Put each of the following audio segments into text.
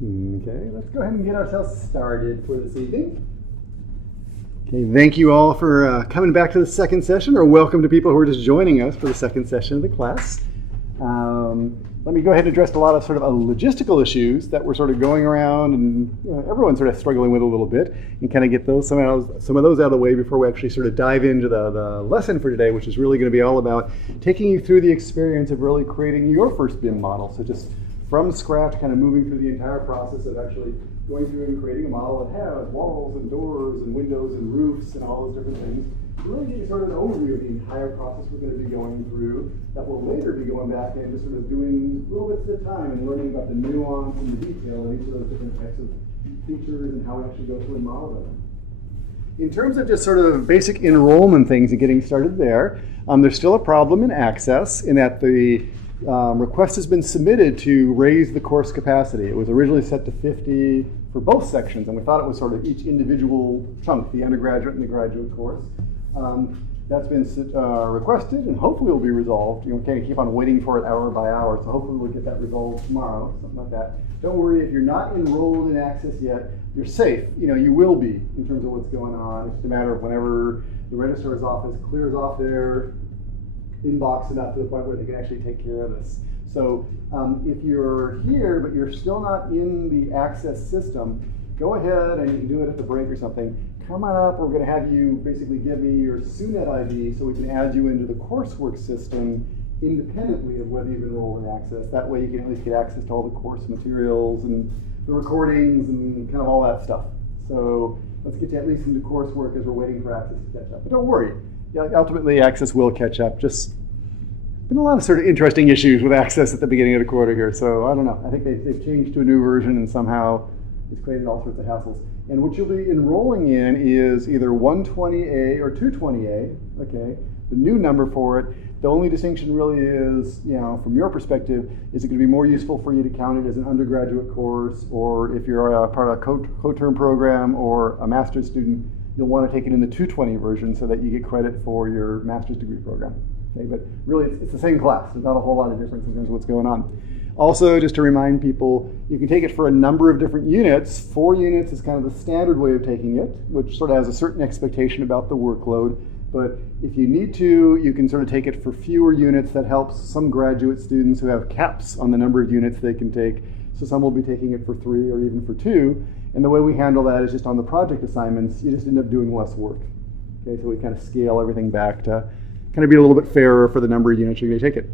Okay, let's go ahead and get ourselves started for this evening. Okay, thank you all for coming back to the second session, or welcome to people who are just joining us for the second session of the class. Let me go ahead and address a lot of sort of logistical issues that we're sort of going around and everyone's sort of struggling with a little bit, and kind of get those some of those out of the way before we actually sort of dive into the lesson for today, which is really going to be all about taking you through the experience of really creating your first BIM model. So just from scratch, kind of moving through the entire process of actually going through and creating a model that has walls and doors and windows and roofs and all those different things. To really give you sort of an overview of the entire process we're going to be going through, that we'll later be going back and just sort of doing little bits at a time and learning about the nuance and the detail of each of those different types of features and how we actually go through and model them. In terms of just sort of basic enrollment things and getting started there, there's still a problem in Access in that the request has been submitted to raise the course capacity. It was originally set to 50 for both sections, and we thought it was sort of each individual chunk, the undergraduate and the graduate course. That's been requested and hopefully will be resolved. You can't keep on waiting for it hour by hour, so hopefully we'll get that resolved tomorrow, something like that. Don't worry, if you're not enrolled in Access yet, you're safe. You will be in terms of what's going on. It's just a matter of whenever the registrar's office clears off their inbox enough to the point where they can actually take care of this. So if you're here but you're still not in the Access system, go ahead and you can do it at the break or something. Come on up, we're going to have you basically give me your SUNET ID so we can add you into the coursework system independently of whether you've enrolled in Access. That way you can at least get access to all the course materials and the recordings and kind of all that stuff. So let's get you at least into coursework as we're waiting for Access to catch up. But don't worry, ultimately Access will catch up. Just been a lot of sort of interesting issues with Access at the beginning of the quarter here. So I don't know, I think they've changed to a new version and somehow it's created all sorts of hassles. And what you'll be enrolling in is either 120A or 220A, okay? The new number for it. The only distinction really is, from your perspective, is it going to be more useful for you to count it as an undergraduate course, or if you're a part of a co-term program or a master's student, you'll want to take it in the 220 version so that you get credit for your master's degree program. Okay, but really it's the same class. There's not a whole lot of difference in terms of what's going on. Also, just to remind people, you can take it for a number of different units. 4 units is kind of the standard way of taking it, which sort of has a certain expectation about the workload. But if you need to, you can sort of take it for fewer units. That helps some graduate students who have caps on the number of units they can take. So some will be taking it for 3 or even for 2. And the way we handle that is just on the project assignments, you just end up doing less work. Okay, so we kind of scale everything back to kind of be a little bit fairer for the number of units you're going to take it.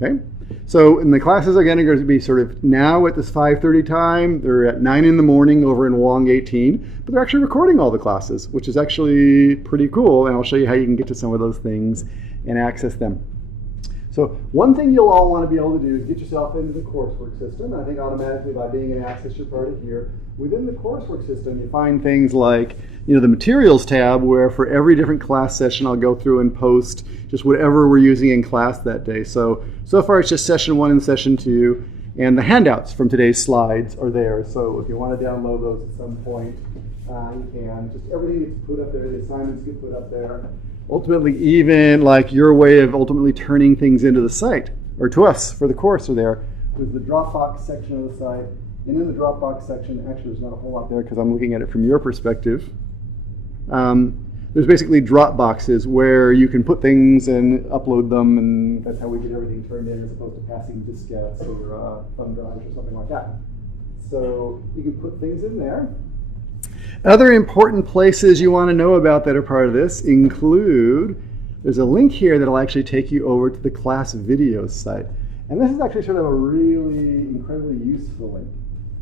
Okay, so and the classes are going to be sort of now at this 5:30 time. They're at 9 in the morning over in Wong 18, but they're actually recording all the classes, which is actually pretty cool, and I'll show you how you can get to some of those things and access them. So one thing you'll all want to be able to do is get yourself into the coursework system. And I think automatically by being in Access, you're part of here. Within the coursework system, you find things like, the materials tab, where for every different class session, I'll go through and post just whatever we're using in class that day. So far it's just session 1 and session 2, and the handouts from today's slides are there. So if you want to download those at some point, you can. Just everything gets put up there, the assignments get put up there. Ultimately, even like your way of ultimately turning things into the site, or to us for the course are there. There's the Dropbox section of the site, and in the Dropbox section, actually there's not a whole lot there because I'm looking at it from your perspective. There's basically drop boxes where you can put things and upload them, and that's how we get everything turned in as opposed to passing diskettes or thumb drives or something like that. So you can put things in there. Other important places you want to know about that are part of this include, there's a link here that'll actually take you over to the class videos site. And this is actually sort of a really incredibly useful link.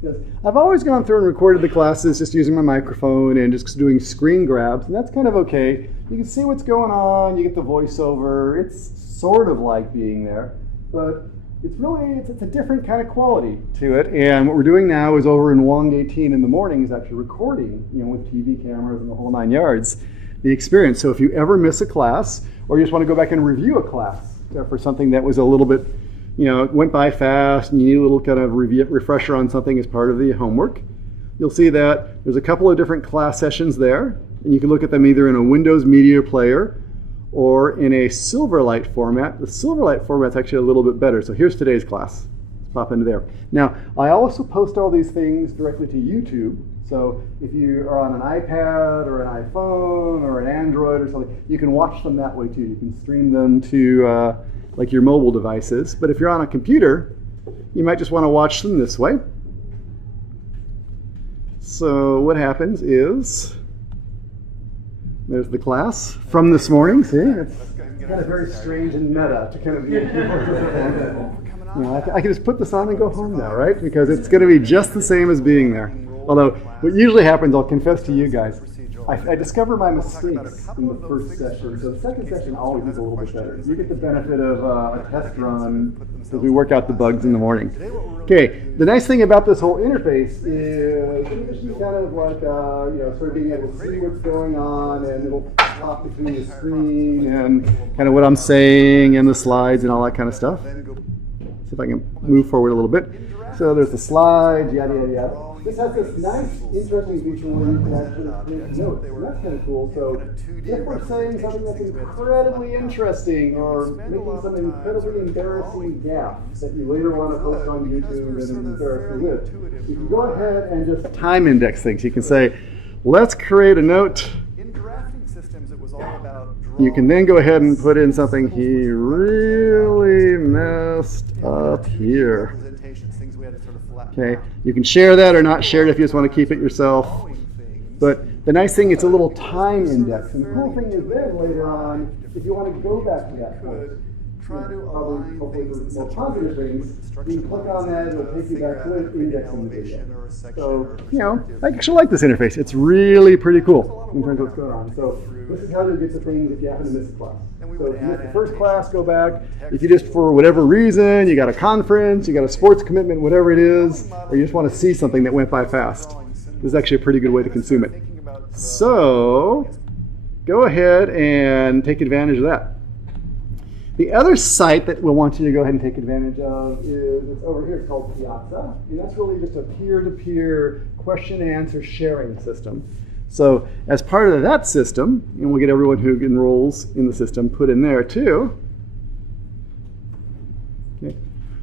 Because I've always gone through and recorded the classes just using my microphone and just doing screen grabs, and that's kind of okay. You can see what's going on, you get the voiceover, it's sort of like being there, but it's a different kind of quality to it. And what we're doing now is over in Wong 18 in the morning is actually recording, with TV cameras and the whole 9 yards, the experience. So if you ever miss a class, or you just want to go back and review a class for something that was a little bit, it went by fast and you need a little kind of refresher on something as part of the homework, you'll see that there's a couple of different class sessions there, and you can look at them either in a Windows Media Player or in a Silverlight format. The Silverlight format's actually a little bit better. So here's today's class. pop into there. Now, I also post all these things directly to YouTube. So if you are on an iPad or an iPhone or an Android or something, you can watch them that way too. You can stream them to like your mobile devices. But if you're on a computer, you might just want to watch them this way. So what happens is, there's the class from this morning. See, it's kind of very strange and meta to kind of be I can just put this on and go home now, right? Because it's going to be just the same as being there. Although, what usually happens, I'll confess to you guys, I discover my mistakes in the first session, so the second session always is a little bit better. You get the benefit of a test run as we work out the bugs in the morning. Okay, the nice thing about this whole interface is it's kind of like, sort of being able to see what's going on, and it'll pop between the screen and kind of what I'm saying and the slides and all that kind of stuff. See if I can move forward a little bit. So there's the slides, yada, yada, yada. This has this nice, interesting feature where you can actually create notes, and that's kind of cool. So if we're saying something that's incredibly interesting or making some incredibly embarrassing gaffe that you later want to post on YouTube and embarrass me with, you can go ahead and just time index things. You can say, let's create a note. In drafting systems, it was all about you can then go ahead and put in something he really messed up here. Okay, you can share that or not share it if you just want to keep it yourself. But the nice thing, it's a little time index. And the cool thing is then later on, if you want to go back to that point, probably hopefully for more positive things, you can click on that, it'll take you back to it, index in the video. So, I actually like this interface. It's really pretty cool in terms of what's going on. So this is how you get to things if you happen to miss a class. So if you missed the first class, go back. If you just, for whatever reason, you got a conference, you got a sports commitment, whatever it is, or you just want to see something that went by fast, this is actually a pretty good way to consume it. So go ahead and take advantage of that. The other site that we'll want you to go ahead and take advantage of is it's over here. It's called Piazza, and that's really just a peer-to-peer question and answer sharing system. So as part of that system, and we'll get everyone who enrolls in the system put in there too, okay,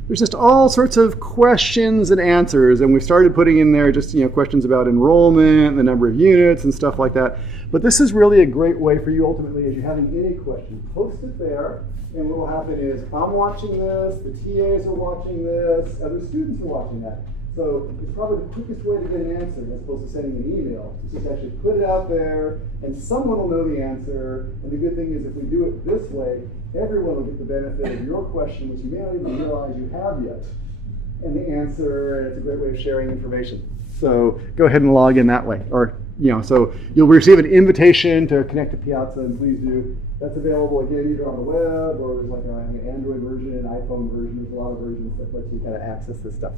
there's just all sorts of questions and answers, and we started putting in there just questions about enrollment, the number of units and stuff like that. But this is really a great way for you ultimately, as you're having any question, post it there, and what will happen is I'm watching this, the TAs are watching this, other students are watching that. So it's probably the quickest way to get an answer as opposed to sending an email. Is just actually put it out there, and someone will know the answer. And the good thing is if we do it this way, everyone will get the benefit of your question, which you may not even realize you have yet, and the answer, and it's a great way of sharing information. So go ahead and log in that way. Or, so you'll receive an invitation to connect to Piazza, and please do. That's available, again, either on the web, or there's like an Android version, an iPhone version. There's a lot of versions that let you kind of access this stuff.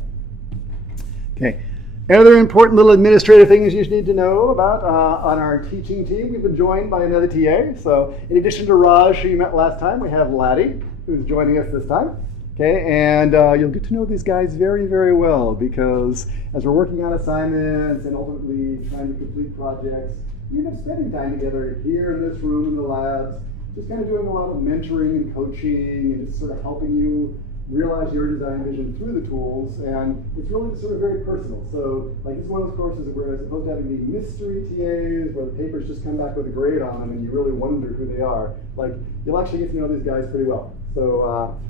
Okay. Other important little administrative things you need to know about on our teaching team. We've been joined by another TA. So in addition to Raj, who you met last time, we have Laddie, who's joining us this time. Okay, and you'll get to know these guys very, very well, because as we're working on assignments and ultimately trying to complete projects, we end up spending time together here in this room in the labs, just kind of doing a lot of mentoring and coaching and just sort of helping you realize your design vision through the tools, and it's really sort of very personal. So like it's one of those courses where as opposed to having the mystery TAs where the papers just come back with a grade on them and you really wonder who they are, like you'll actually get to know these guys pretty well. So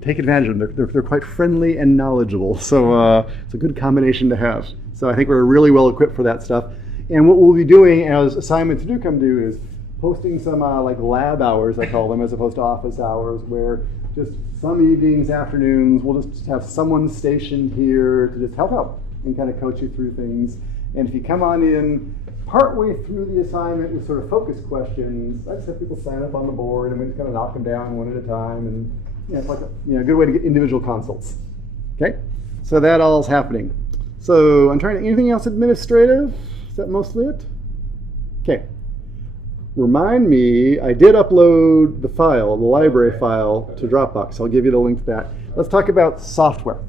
take advantage of them. They're quite friendly and knowledgeable, so it's a good combination to have. So I think we're really well equipped for that stuff. And what we'll be doing as assignments do come due is posting some like lab hours, I call them, as opposed to office hours, where just some evenings, afternoons, we'll just have someone stationed here to just help out and kind of coach you through things. And if you come on in partway through the assignment with sort of focus questions, I just have people sign up on the board and we just kind of knock them down one at a time. And it's like a good way to get individual consults. Okay, so that all is happening. So I'm trying to, anything else administrative? Is that mostly it? Okay. Remind me, I did upload the file, the library file, to Dropbox. I'll give you the link to that. Let's talk about software,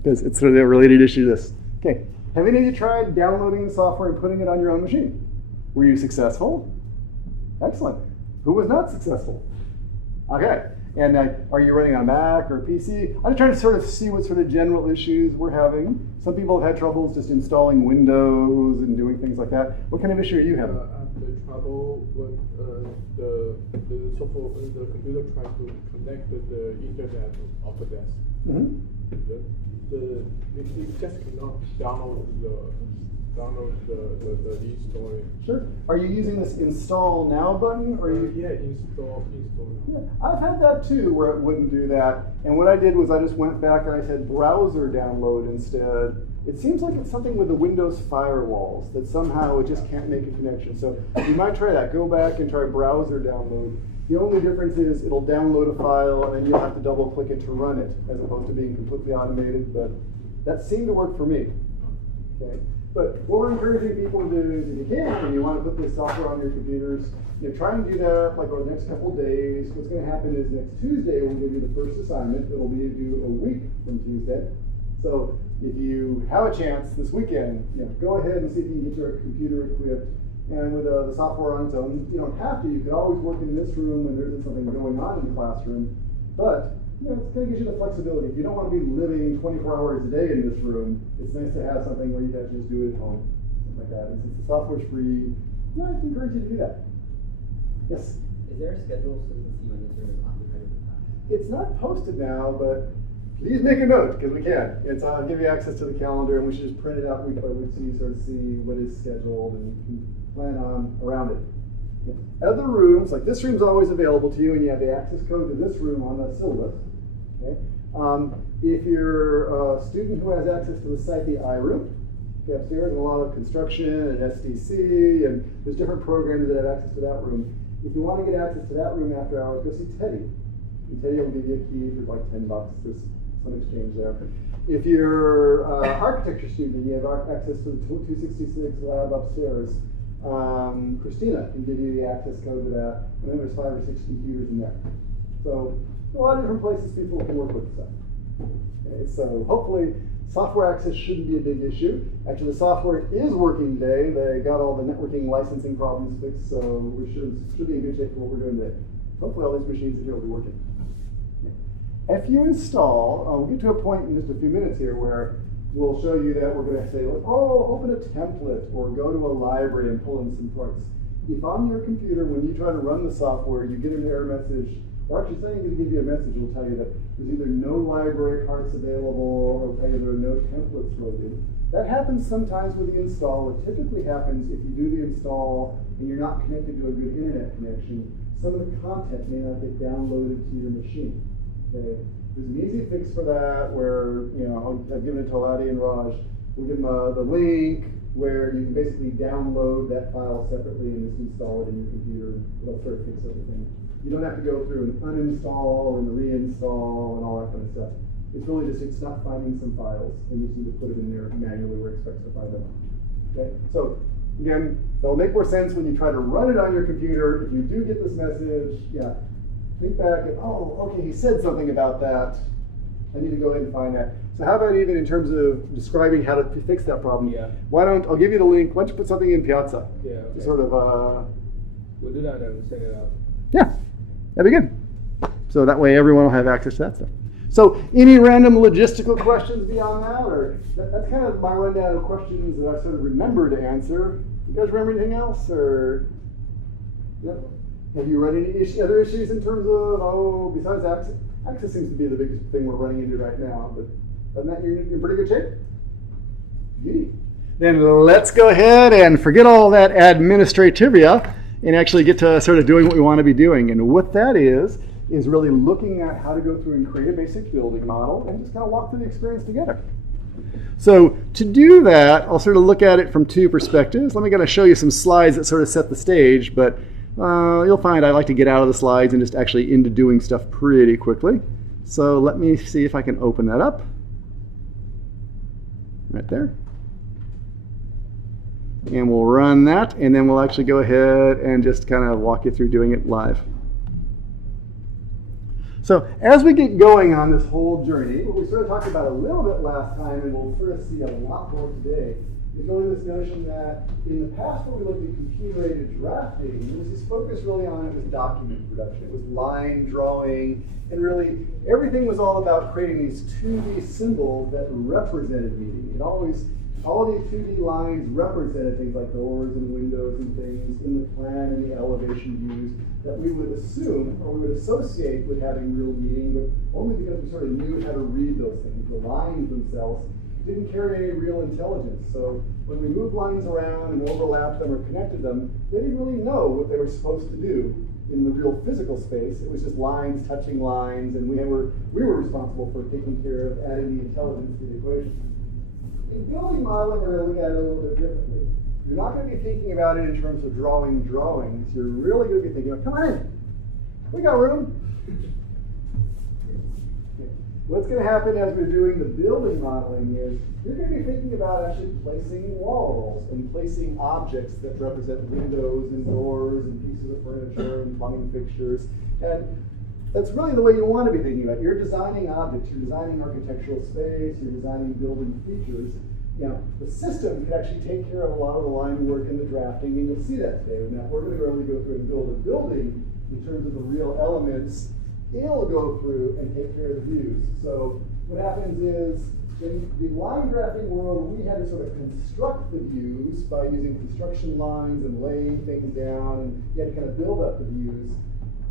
because it's sort of a related issue to this. Okay, have any of you tried downloading the software and putting it on your own machine? Were you successful? Excellent. Who was not successful? Okay, And are you running on a Mac or a PC? I'm trying to sort of see what sort of general issues we're having. Some people have had troubles just installing Windows and doing things like that. What kind of issue are you having? The trouble when the software, when the computer tries to connect with the internet of the desk. Mm-hmm. It just cannot download the install. Sure. Are you using this install now button, or yeah, install now. Yeah, I've had that too, where it wouldn't do that. And what I did was I just went back and I said browser download instead. It seems like it's something with the Windows firewalls that somehow it just can't make a connection. So you might try that. Go back and try browser download. The only difference is it'll download a file and then you'll have to double click it to run it, as opposed to being completely automated. But that seemed to work for me. Okay. But what we're encouraging people to do is, if you can, and you want to put this software on your computers, try and do that like over the next couple of days. What's going to happen is next Tuesday we'll give you the first assignment. It'll be due a week from Tuesday. So if you have a chance this weekend, go ahead and see if you can get your computer equipped. And with the software on its own, you don't have to. You could always work in this room when there isn't something going on in the classroom. But it's going to give you the flexibility. If you don't want to be living 24 hours a day in this room, it's nice to have something where you can just do it at home, something like that. And since the software's free, I encourage you to do that. Yes? Is there a schedule so we can see when this room is occupied with the class? It's not posted now, but please make a note, because we can. I'll give you access to the calendar, and we should just print it out week by week so you sort of see what is scheduled and you can plan on around it. Other rooms, like this room's always available to you, and you have the access code to this room on the syllabus. Okay? If you're a student who has access to the site, the I room, upstairs, and a lot of construction and SDC, and there's different programs that have access to that room. If you want to get access to that room after hours, go see Teddy. And Teddy will give you a key for like $10. There's some exchange there. If you're an architecture student and you have access to the 266 lab upstairs, Christina can give you the access code to that. And then there's 5 or 6 computers in there. So a lot of different places people can work with stuff. Okay, so hopefully software access shouldn't be a big issue. Actually, the software is working today. They got all the networking licensing problems fixed, so we should be in good shape for what we're doing today. Hopefully all these machines in here will be working. If you install, we'll get to a point in just a few minutes here where we'll show you that we're going to say, open a template or go to a library and pull in some parts. If on your computer, when you try to run the software, you get an error message, or actually saying to give you a message will tell you that there's either no library parts available or will tell you there are no templates loaded. That happens sometimes with the install. What typically happens if you do the install and you're not connected to a good internet connection, some of the content may not get downloaded to your machine. Okay? There's an easy fix for that where, I've given it to Ladi and Raj. We'll give them the link where you can basically download that file separately and just install it in your computer. It'll sort of fix everything. You don't have to go through an uninstall and reinstall and all that kind of stuff. It's really just, it's not finding some files, and you just need to put it in there manually where it expects to find them. Okay? So, again, that'll make more sense when you try to run it on your computer. If you do get this message, think back and, okay, he said something about that. I need to go ahead and find that. So how about even in terms of describing how to fix that problem? Yeah. I'll give you the link. Why don't you put something in Piazza? Yeah. Okay. To sort of, we'll do that and send it out. Yeah, that'd be good. So that way everyone will have access to that stuff. So any random logistical questions beyond that? Or that's kind of my rundown of questions that I sort of remember to answer. You guys remember anything else? Or have you run any other issues in terms of, besides access? Access seems to be the biggest thing we're running into right now. But other than that, you're in pretty good shape? Beauty. Then let's go ahead and forget all that administrativia and actually get to sort of doing what we want to be doing. And what that is really looking at how to go through and create a basic building model and just kind of walk through the experience together. So to do that, I'll sort of look at it from 2 perspectives. Let me kind of show you some slides that sort of set the stage, but you'll find I like to get out of the slides and just actually into doing stuff pretty quickly. So let me see if I can open that up. Right there. And we'll run that, and then we'll actually go ahead and just kind of walk you through doing it live. So as we get going on this whole journey, what we sort of talked about a little bit last time, and we'll sort of see a lot more today, is really this notion that in the past when we looked at computer-aided drafting, there was this focus really on it was document production. It was line drawing, and really everything was all about creating these 2D symbols that represented meaning. It always, all these 2D lines represented things like doors and windows and things in the plan and the elevation views that we would assume or we would associate with having real meaning, but only because we sort of knew how to read those things. The lines themselves didn't carry any real intelligence. So when we moved lines around and overlapped them or connected them, they didn't really know what they were supposed to do in the real physical space. It was just lines touching lines, and we were responsible for taking care of adding the intelligence to the equation. In building modeling, we're going to look at it a little bit differently. You're not going to be thinking about it in terms of drawing drawings. You're really going to be thinking about, come on in, we got room. What's going to happen as we're doing the building modeling is you're going to be thinking about actually placing walls and placing objects that represent windows and doors and pieces of furniture and plumbing fixtures. And that's really the way you want to be thinking about it. You're designing objects, you're designing architectural space, you're designing building features. You know, the system can actually take care of a lot of the line work and the drafting, and you'll see that today. Now, we're going to really go through and build a building in terms of the real elements. It'll go through and take care of the views. So what happens is, in the line drafting world, we had to sort of construct the views by using construction lines and laying things down, and you had to kind of build up the views.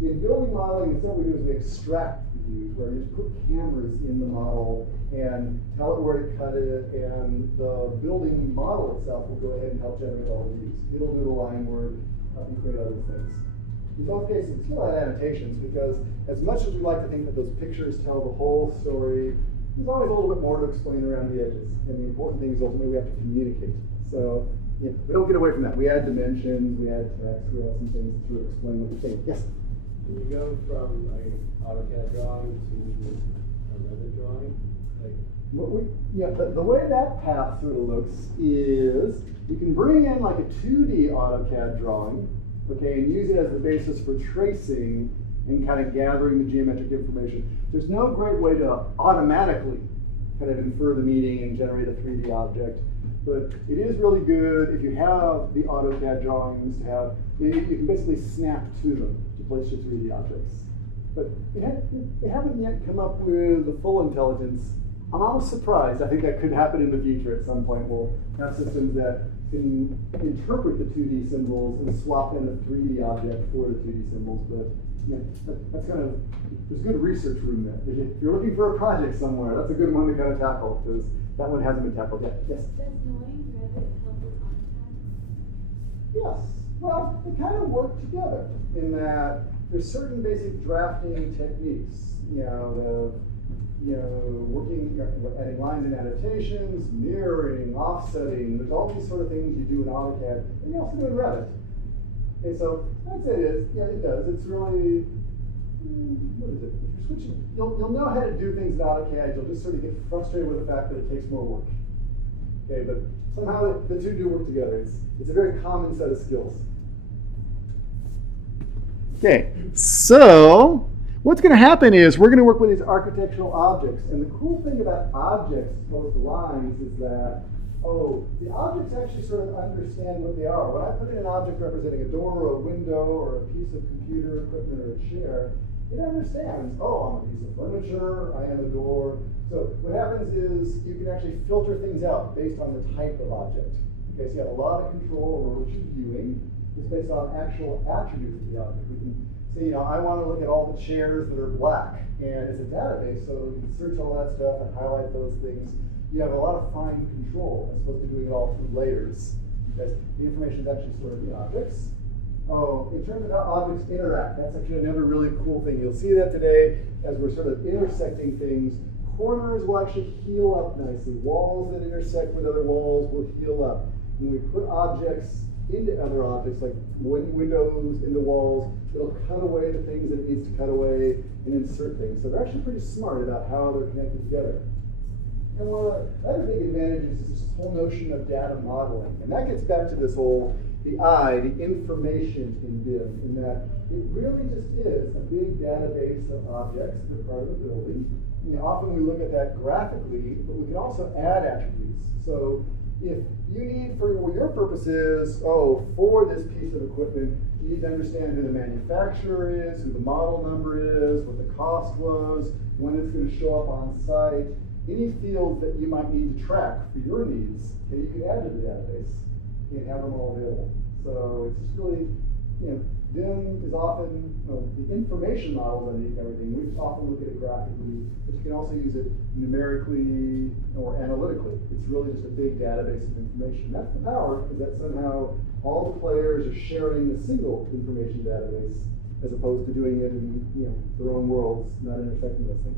In building modeling, instead what we do is we extract the views, where you just put cameras in the model and tell it where to cut it, and the building model itself will go ahead and help generate all the views. It'll do the line work, help you create other things. In both cases, it's still had annotations because as much as we like to think that those pictures tell the whole story, there's always a little bit more to explain around the edges. And the important thing is ultimately we have to communicate. So we don't get away from that. We add dimensions, we add text, we add some things to sort of explain what you're saying. Yes? Can you go from like AutoCAD drawing to another drawing? The way that path sort of looks is you can bring in like a 2D AutoCAD drawing, okay, and use it as the basis for tracing and kind of gathering the geometric information. There's no great way to automatically kind of infer the meaning and generate a 3D object, but it is really good if you have the AutoCAD drawings to have, you can basically snap to them to place your 3D objects. But they haven't yet come up with the full intelligence. I'm almost surprised. I think that could happen in the future at some point. We'll have systems that can interpret the 2D symbols and swap in a 3D object for the 2D symbols, but that's kind of, there's good research room there. If you're looking for a project somewhere, that's a good one to kind of tackle, because that one hasn't been tackled yet. Yes? Does knowing Revit help with AutoCAD? Yes. Well, they kind of work together in that there's certain basic drafting techniques. Working, adding lines and annotations, mirroring, offsetting. There's all these sort of things you do in AutoCAD, and you also do in Revit. Okay, so I'd say it does. It's really, what is it? If you're switching, you'll know how to do things in AutoCAD. You'll just sort of get frustrated with the fact that it takes more work. Okay, but somehow the two do work together. It's a very common set of skills. Okay, so what's going to happen is we're going to work with these architectural objects. And the cool thing about objects as opposed to lines is that, the objects actually sort of understand what they are. When I put in an object representing a door or a window or a piece of computer equipment or a chair, it understands, I'm a piece of furniture, I am a door. So what happens is you can actually filter things out based on the type of object. Okay, so you have a lot of control over what you're viewing. It's based on actual attributes of the object. We can say, I want to look at all the chairs that are black, and it's a database, so you can search all that stuff and highlight those things. You have a lot of fine control as opposed to doing it all through layers, because the information is actually stored in the objects. In terms of how objects interact, that's actually another really cool thing. You'll see that today as we're sort of intersecting things. Corners will actually heal up nicely. Walls that intersect with other walls will heal up. When we put objects into other objects, like windows into walls, it'll cut away the things that it needs to cut away and insert things. So they're actually pretty smart about how they're connected together. And one of the other big advantages is this whole notion of data modeling. And that gets back to this whole, the information in BIM, in that it really just is a big database of objects that are part of the building. Often we look at that graphically, but we can also add attributes. So if you need, for your purposes, for this piece of equipment, you need to understand who the manufacturer is, who the model number is, what the cost was, when it's going to show up on site, any fields that you might need to track for your needs, and you can add to the database and have them all available. So it's just really, DIM is often, the information models underneath everything, we often look at it graphically, but you can also use it numerically or analytically. It's really just a big database of information. That's the power, because that somehow all the players are sharing a single information database, as opposed to doing it in their own worlds, not intersecting those things.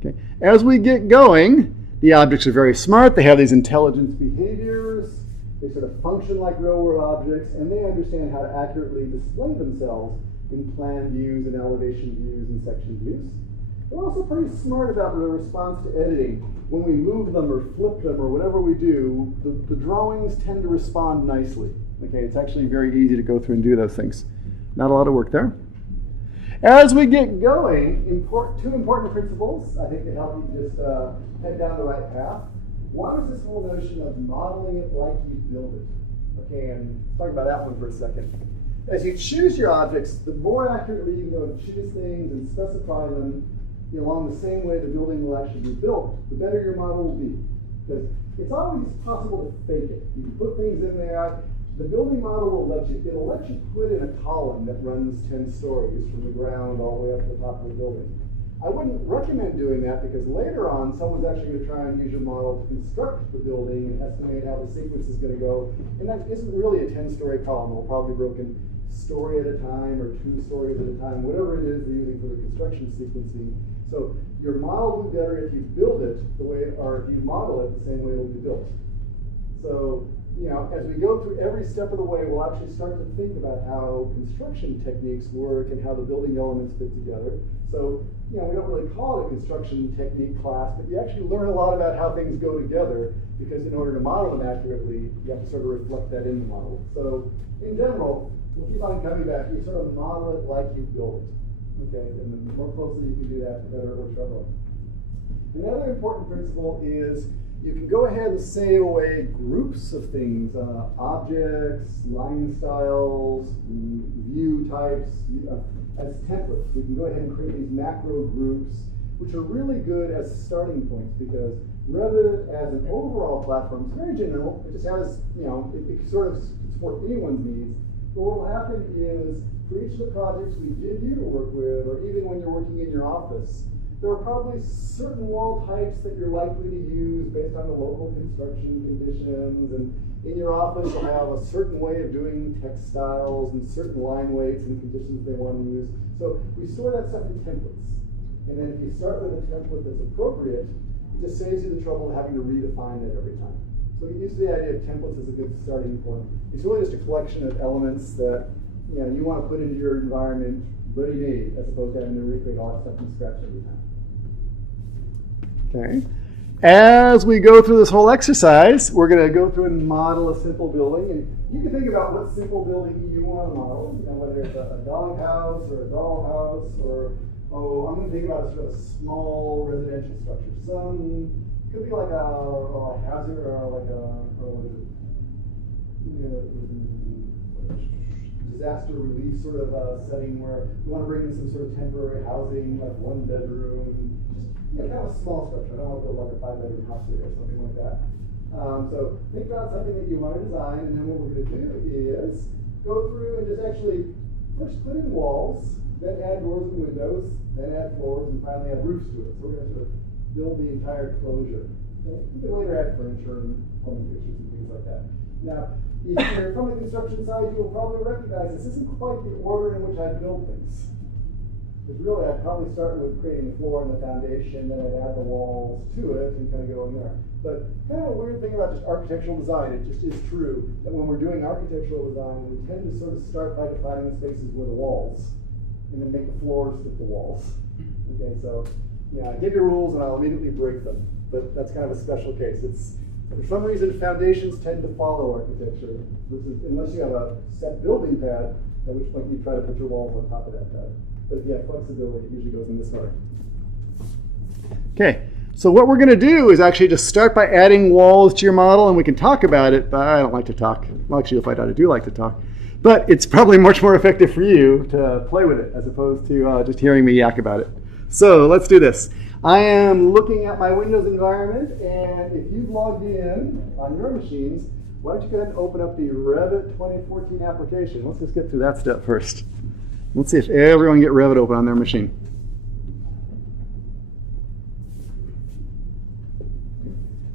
Okay. As we get going, the objects are very smart. They have these intelligence behaviors. They sort of function like real-world objects, and they understand how to accurately display themselves in plan views and elevation views and section views. They're also pretty smart about their response to editing. When we move them or flip them or whatever we do, the drawings tend to respond nicely. Okay, it's actually very easy to go through and do those things. Not a lot of work there. As we get going, two important principles, I think, to help you just head down the right path. One is this whole notion of modeling it like you build it. Okay, and let's talk about that one for a second. As you choose your objects, the more accurately you go to choose things and specify them along the same way the building will actually be built, the better your model will be. Because it's always possible to fake it. You can put things in there. The building model will let you put in a column that runs 10 stories from the ground all the way up to the top of the building. I wouldn't recommend doing that, because later on someone's actually going to try and use your model to construct the building and estimate how the sequence is going to go. And that isn't really a 10-story column. It'll probably be broken story at a time or 2 stories at a time, whatever it is they're using for the construction sequencing. So your model will be better if you build it the way, or if you model it the same way it'll be built. So as we go through every step of the way, we'll actually start to think about how construction techniques work and how the building elements fit together. So, we don't really call it a construction technique class, but you actually learn a lot about how things go together, because in order to model them accurately, you have to sort of reflect that in the model. So, in general, we'll keep on coming back. You sort of model it like you build it. Okay, and the more closely you can do that, the better it works out. Another important principle is you can go ahead and say away groups of things, objects, line styles, view types, as templates. We can go ahead and create these macro groups, which are really good as starting points, because Revit as an overall platform is very general. It just has, it sort of support anyone's needs. But what will happen is, for each of the projects we did you to work with, or even when you're working in your office, there are probably certain wall types that you're likely to use based on the local construction conditions, and in your office you'll have a certain way of doing textiles and certain line weights and conditions they want to use. So we store that stuff in templates. And then if you start with a template that's appropriate, it just saves you the trouble of having to redefine it every time. So get used to the idea of templates as a good starting point. It's really just a collection of elements that you want to put into your environment ready-made, as opposed to having to recreate all that stuff from scratch every time. Okay. As we go through this whole exercise, we're going to go through and model a simple building. And you can think about what simple building you want to model, whether it's a doghouse or a dollhouse, or, I'm going to think about sort of a small residential structure. Some could be like a hazard, or like disaster relief sort of setting, where you want to bring in some sort of temporary housing, like 1 bedroom, just kind of a small structure. I don't want to build like a 5-bedroom house or something like that. So think about something that you want to design, and then what we're going to do is go through and just actually first put in walls, then add doors and windows, then add floors, and finally add roofs to it. So we're going to sort of build the entire closure. Okay? You can later add furniture and plumbing fixtures and things like that. Now, if you're from the construction side, you will probably recognize this isn't quite the order in which I build things. Because really, I'd probably start with creating the floor and the foundation, then I'd add the walls to it and kind of go in there. But kind of a weird thing about just architectural design, it just is true that when we're doing architectural design, we tend to sort of start by defining the spaces with the walls, and then make the floors fit the walls. Okay, so I give you rules and I'll immediately break them, but that's kind of a special case. It's for some reason foundations tend to follow architecture, unless you have a set building pad, at which point you try to put your walls on top of that pad. But if you have flexibility, it usually goes in this way. Okay, So what we're going to do is actually just start by adding walls to your model, and we can talk about it, but I don't like to talk. Well, actually, you'll find out I do like to talk. But it's probably much more effective for you to play with it as opposed to just hearing me yak about it. So let's do this. I am looking at my Windows environment, and if you've logged in on your machines, why don't you go ahead and open up the Revit 2014 application. Let's just get through that step first. Let's see if everyone get Revit open on their machine.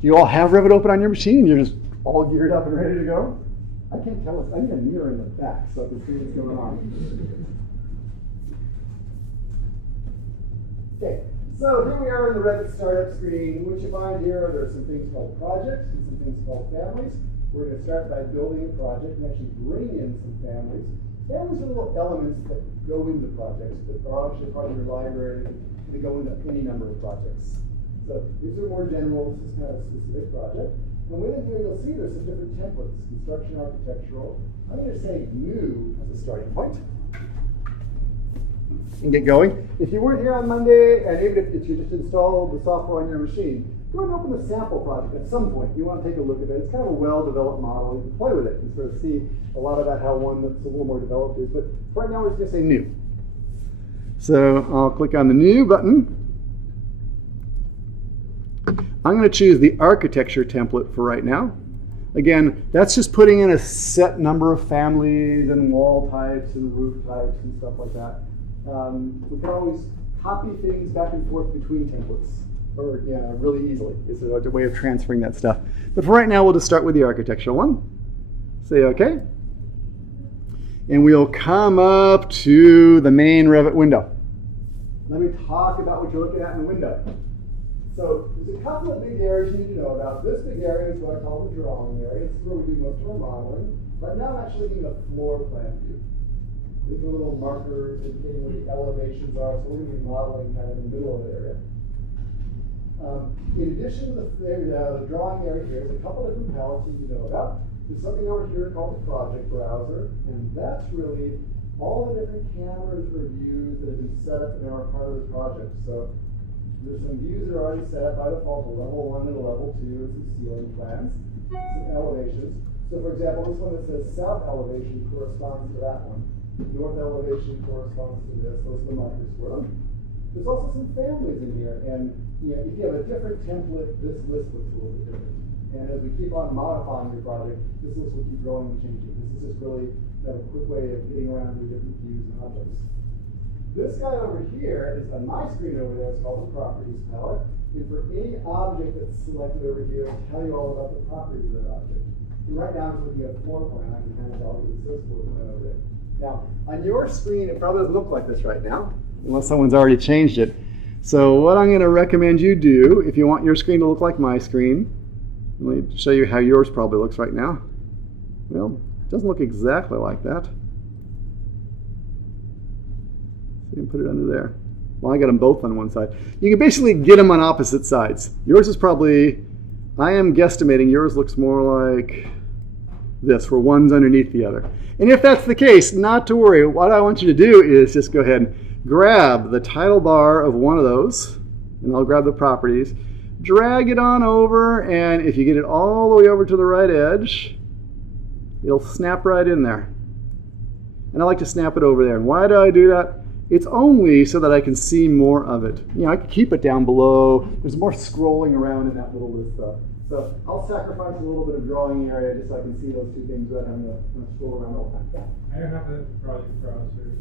Do you all have Revit open on your machine and you're just all geared up and ready to go? I can't tell. I need a mirror in the back so I can see what's going on. Okay, so here we are in the Revit startup screen. What you find here, there's some things called projects and some things called families. We're going to start by building a project and actually bring in some families. Families are little elements that go into projects that are actually part of your library and they go into any number of projects. So these are more general, this is kind of a specific project. And within here you'll see there's some different templates, construction, architectural. I'm going to say new as a starting point. And get going. If you weren't here on Monday, and even if you just installed the software on your machine, go ahead and open the sample project at some point. You want to take a look at it. It's kind of a well-developed model. You can play with it and sort of see a lot about how one that's a little more developed is. But right now we're just going to say new. So I'll click on the new button. I'm going to choose the architecture template for right now. Again, that's just putting in a set number of families and wall types and roof types and stuff like that. We can always copy things back and forth between templates, or really easily. It's a way of transferring that stuff. But for right now, we'll just start with the architectural one. Say OK. And we'll come up to the main Revit window. Let me talk about what you're looking at in the window. So there's a couple of big areas you need to know about. This big area is what I call the drawing area. This is where we do most of our modeling. Right now I'm actually doing a floor plan view. These are little markers indicating what the elevations are, so we're going to be modeling kind of in the middle of the area. In addition to the drawing area here, there's a couple of different palettes you need to know about. There's something over here called the project browser, and that's really all the different cameras or views that have been set up and are part of the project. So there's some views that are already set up by default to level 1 and level 2, some ceiling plans, some elevations. So for example, this one that says south elevation corresponds to that one. North elevation corresponds to this. Those are the markers for them. There's also some families in here, and if you have a different template, this list looks a little bit different. And as we keep on modifying your project, this list will keep growing and changing. This is just really a quick way of getting around to different views and objects. This guy over here is on my screen over there. It's called the properties palette. And for any object that's selected over here, it'll tell you all about the properties of that object. And right now I'm looking at a floor plan. I can kind of tell you it says floor plan over there. Now, on your screen, it probably doesn't look like this right now, unless someone's already changed it. So what I'm going to recommend you do, if you want your screen to look like my screen, let me show you how yours probably looks right now. Well, it doesn't look exactly like that. So you can put it under there. Well, I got them both on one side. You can basically get them on opposite sides. Yours is probably, I am guesstimating yours looks more like this, where one's underneath the other. And if that's the case, not to worry. What I want you to do is just go ahead and grab the title bar of one of those, and I'll grab the properties, drag it on over, and if you get it all the way over to the right edge, it'll snap right in there. And I like to snap it over there. And why do I do that? It's only so that I can see more of it. I can keep it down below. There's more scrolling around in that little list stuff. So I'll sacrifice a little bit of drawing area just so I can see those two things without having to scroll around all the time. I don't have the project browser.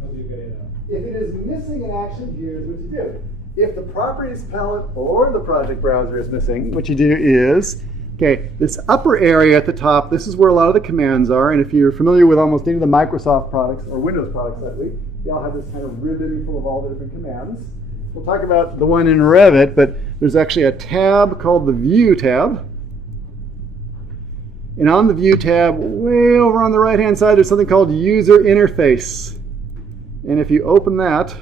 How do you get it up? If it is missing in action, here's what you do. If the properties palette or the project browser is missing, what you do is, this upper area at the top, this is where a lot of the commands are. And if you're familiar with almost any of the Microsoft products, or Windows products lately, they all have this kind of ribbon full of all the different commands. We'll talk about the one in Revit, but there's actually a tab called the View tab. And on the View tab, way over on the right-hand side, there's something called User Interface. And if you open that,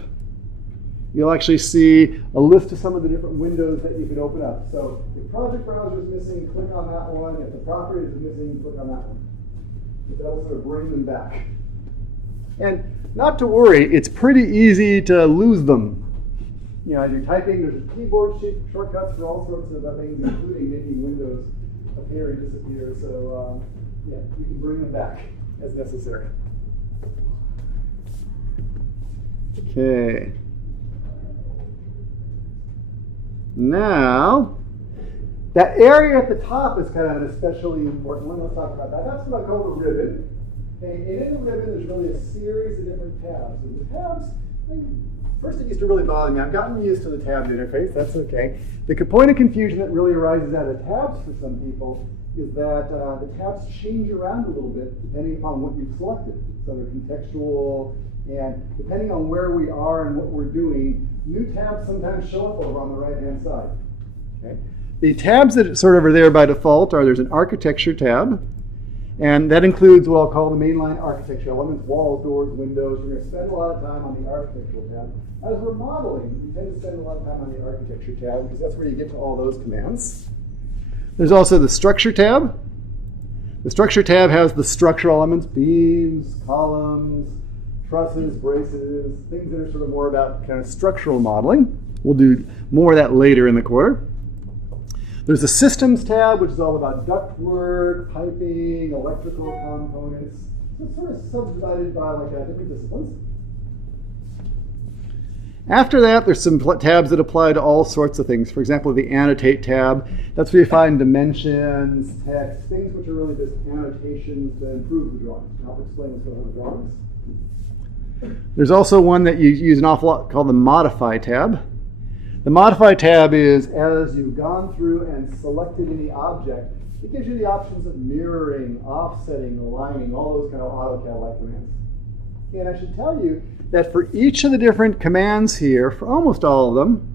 you'll actually see a list of some of the different windows that you could open up. So if Project Browser is missing, click on that one. If the property is missing, click on that one. That'll sort of bring them back. And not to worry, it's pretty easy to lose them. You know, as you're typing, there's a keyboard shortcuts for all sorts of things, including making windows appear and disappear. So, yeah, you can bring them back as necessary. Okay. Now, that area at the top is kind of an especially important one. Let's talk about that. That's what I call the ribbon. Okay, and in the ribbon, there's really a series of different tabs. And the tabs, first it used to really bother me. I've gotten used to the tabbed interface. That's okay. The point of confusion that really arises out of tabs for some people is that the tabs change around a little bit depending upon what you've selected. So they're contextual, and depending on where we are and what we're doing, new tabs sometimes show up over on the right-hand side. Okay? The tabs that sort of are there by default are, there's an architecture tab, and that includes what I'll call the mainline architecture elements, walls, doors, windows. We're going to spend a lot of time on the architectural tab. As we're modeling, we tend to spend a lot of time on the architecture tab because that's where you get to all those commands. There's also the structure tab. The structure tab has the structural elements, beams, columns, trusses, braces, things that are sort of more about kind of structural modeling. We'll do more of that later in the quarter. There's the systems tab, which is all about ductwork, piping, electrical components. So it's sort of subdivided by like different disciplines. After that, there's some tabs that apply to all sorts of things. For example, the annotate tab. That's where you find dimensions, text, things which are really just annotations to improve the drawings. I'll explain what's going on in the drawings. There's also one that you use an awful lot called the modify tab. The modify tab is as you've gone through and selected any object, it gives you the options of mirroring, offsetting, aligning, all those kind of AutoCAD-like commands. And I should tell you that for each of the different commands here, for almost all of them,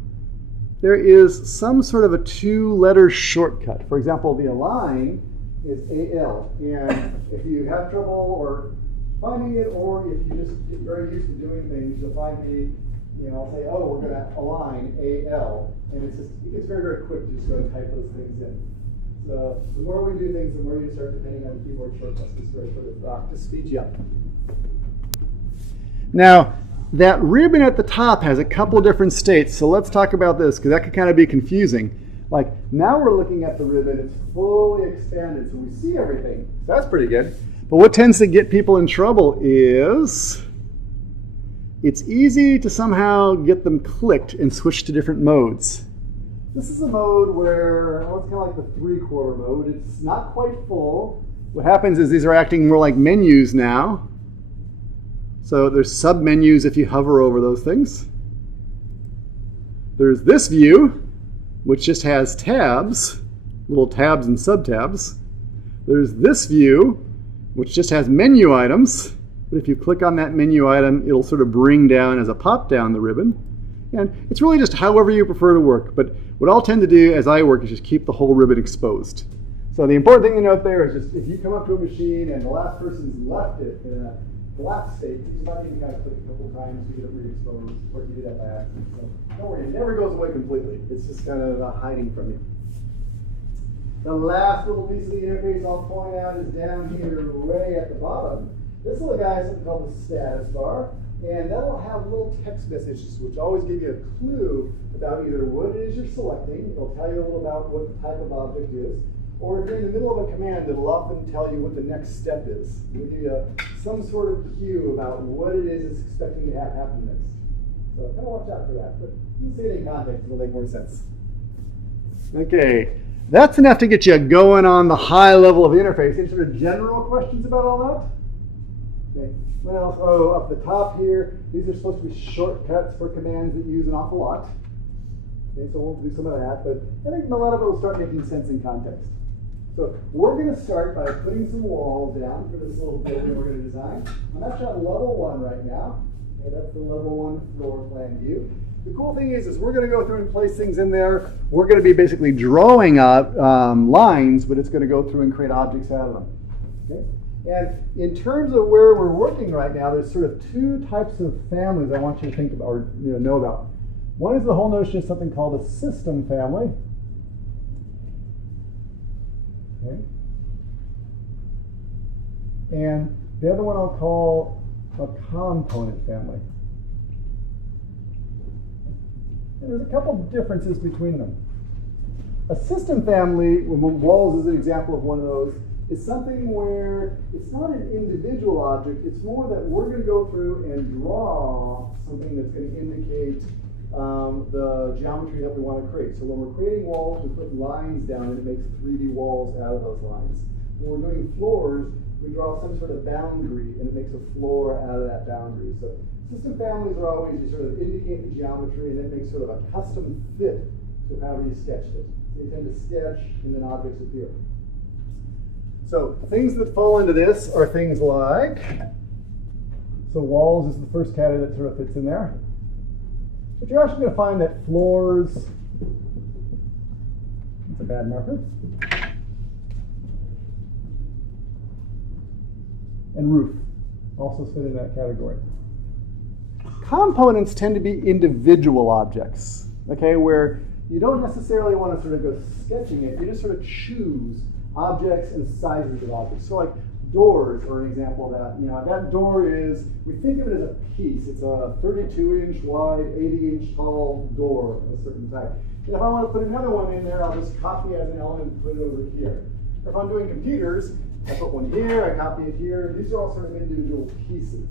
there is some sort of a two-letter shortcut. For example, the align is AL. And if you have trouble or finding it, or if you just get very used to doing things, you'll find me, I'll say, oh, we're going to align AL. And it gets very, very quick to just go and type those things in. So the more we do things, the more you start depending on the keyboard shortcuts. This very sort of just speeds you up. Now, that ribbon at the top has a couple different states, so let's talk about this, because that could kind of be confusing. Like, now we're looking at the ribbon, it's fully expanded, so we see everything. So that's pretty good. But what tends to get people in trouble is it's easy to somehow get them clicked and switch to different modes. This is a mode where, it's kind of like the 3/4 mode. It's not quite full. What happens is these are acting more like menus now. So there's sub-menus if you hover over those things. There's this view, which just has tabs, little tabs and sub-tabs. There's this view, which just has menu items. But if you click on that menu item, it'll sort of bring down as a pop-down the ribbon. And it's really just however you prefer to work. But what I'll tend to do as I work is just keep the whole ribbon exposed. So the important thing to note there is just if you come up to a machine and the last person's left it in a collapse state, you might need to kind of click a couple times to get it re-exposed, or you do that by accident. So don't worry, it never goes away completely. It's just kind of hiding from you. The last little piece of the interface I'll point out is down here way at the bottom. This little guy is something called the status bar, and that'll have little text messages which always give you a clue about either what it is you're selecting. It'll tell you a little about what the type of object is. Or if you're in the middle of a command, it'll often tell you what the next step is. It'll give you some sort of cue about what it is it's expecting to have happen next. So kind of watch out for that, but you can see it in context, it'll make more sense. Okay, that's enough to get you going on the high level of the interface. Any sort of general questions about all that? Okay, what else? Oh, up the top here, these are supposed to be shortcuts for commands that you use an awful lot. Okay, so we'll do some of that, but I think a lot of it will start making sense in context. So we're going to start by putting some walls down for this little building we're going to design. I'm actually on level 1 right now. Okay, that's the level 1 floor plan view. The cool thing is we're going to go through and place things in there. We're going to be basically drawing up lines, but it's going to go through and create objects out of them. Okay? And in terms of where we're working right now, there's sort of two types of families I want you to think about or know about. One is the whole notion of something called a system family. Okay. And the other one I'll call a component family. And there's a couple of differences between them. A system family, walls is an example of one of those, is something where it's not an individual object, it's more that we're going to go through and draw something that's going to indicate the geometry that we want to create. So when we're creating walls, we put lines down and it makes 3D walls out of those lines. When we're doing floors, we draw some sort of boundary and it makes a floor out of that boundary. So system families are always, you sort of indicate the geometry and it makes sort of a custom fit to however you sketched it. So you tend to sketch and then objects appear. So things that fall into this are things like, so walls is the first category that sort of fits in there. But you're actually going to find that floors, that's a bad marker, and roof also fit in that category. Components tend to be individual objects, okay, where you don't necessarily want to sort of go sketching it, you just sort of choose objects and sizes of objects. So like doors are an example of that. You know, that door is, we think of it as a piece. It's a 32-inch wide, 80-inch tall door of a certain type. And if I want to put another one in there, I'll just copy as an element and put it over here. If I'm doing computers, I put one here, I copy it here. These are all sort of individual pieces.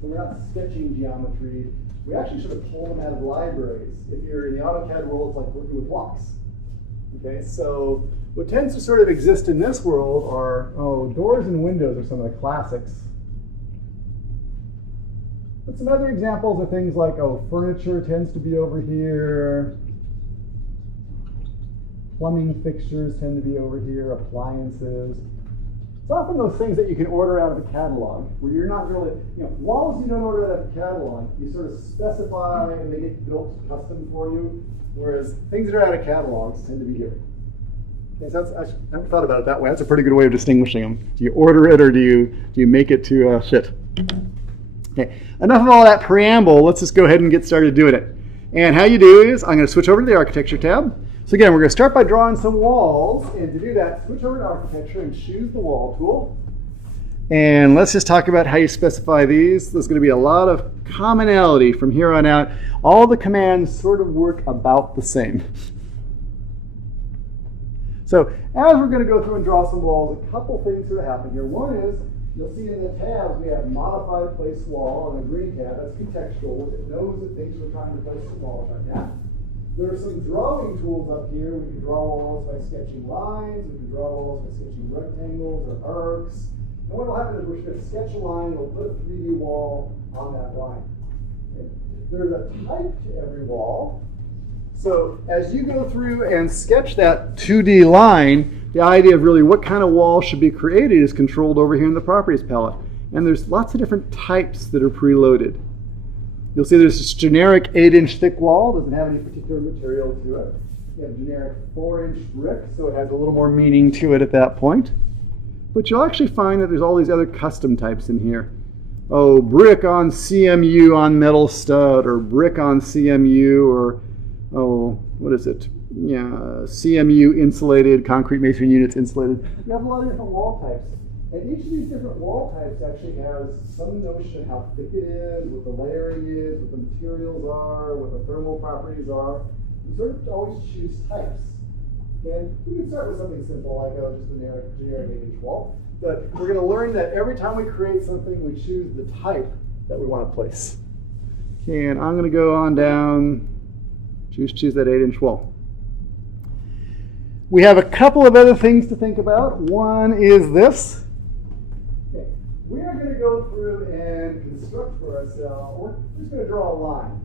So we're not sketching geometry. We actually sort of pull them out of libraries. If you're in the AutoCAD world, it's like working with blocks. Okay, so what tends to sort of exist in this world are, doors and windows are some of the classics. But some other examples are things like, furniture tends to be over here. Plumbing fixtures tend to be over here, appliances. It's often those things that you can order out of a catalog, where you're not really, walls you don't order out of a catalog, you sort of specify and they get built custom for you, whereas things that are out of catalogs tend to be here. Okay, so I haven't thought about it that way. That's a pretty good way of distinguishing them. Do you order it or do you make it to fit? Okay, enough of all that preamble. Let's just go ahead and get started doing it. And how you do is, I'm going to switch over to the Architecture tab. So again, we're going to start by drawing some walls, and to do that, switch over to Architecture and choose the Wall tool. And let's just talk about how you specify these. There's going to be a lot of commonality from here on out. All the commands sort of work about the same. So as we're going to go through and draw some walls, a couple things sort of happen here. One is, you'll see in the tabs we have Modify Place Wall on the green tab. That's contextual. It knows that things we're trying to place some walls right now. There are some drawing tools up here. We can draw walls by sketching lines. We can draw walls by sketching rectangles or arcs. And what will happen is we're going to sketch a line and we'll put a 3D wall on that line. Okay. There's a type to every wall. So as you go through and sketch that 2D line, the idea of really what kind of wall should be created is controlled over here in the Properties palette. And there's lots of different types that are preloaded. You'll see there's this generic 8-inch thick wall, doesn't have any particular material to it. You have generic 4-inch brick, so it has a little more meaning to it at that point. But you'll actually find that there's all these other custom types in here. Brick on CMU on metal stud, or brick on CMU, or what is it? Yeah, CMU insulated, concrete masonry units insulated. You have a lot of different wall types. And each of these different wall types actually has some notion of how thick it is, what the layering is, what the materials are, what the thermal properties are. You sort of always choose types. And we can start with something simple like just a generic 8-inch wall. But we're going to learn that every time we create something, we choose the type that we want to place. Okay, and I'm going to go on down, choose that 8-inch wall. We have a couple of other things to think about. One is this. Okay, we are going to go through and construct for ourselves, we're just going to draw a line.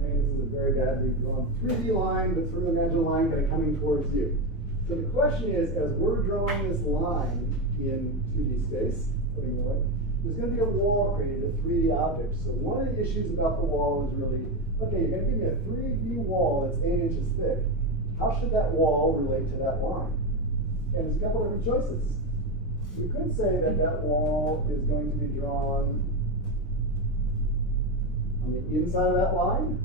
Okay, this is a very badly drawn 3D line, but sort of imagine a line kind of coming towards you. So the question is, as we're drawing this line in 2D space, putting it away, there's going to be a wall created, a 3D object. So one of the issues about the wall is really, okay, you're going to give me a 3D wall that's 8 inches thick. How should that wall relate to that line? And there's a couple different choices. We could say that that wall is going to be drawn on the inside of that line.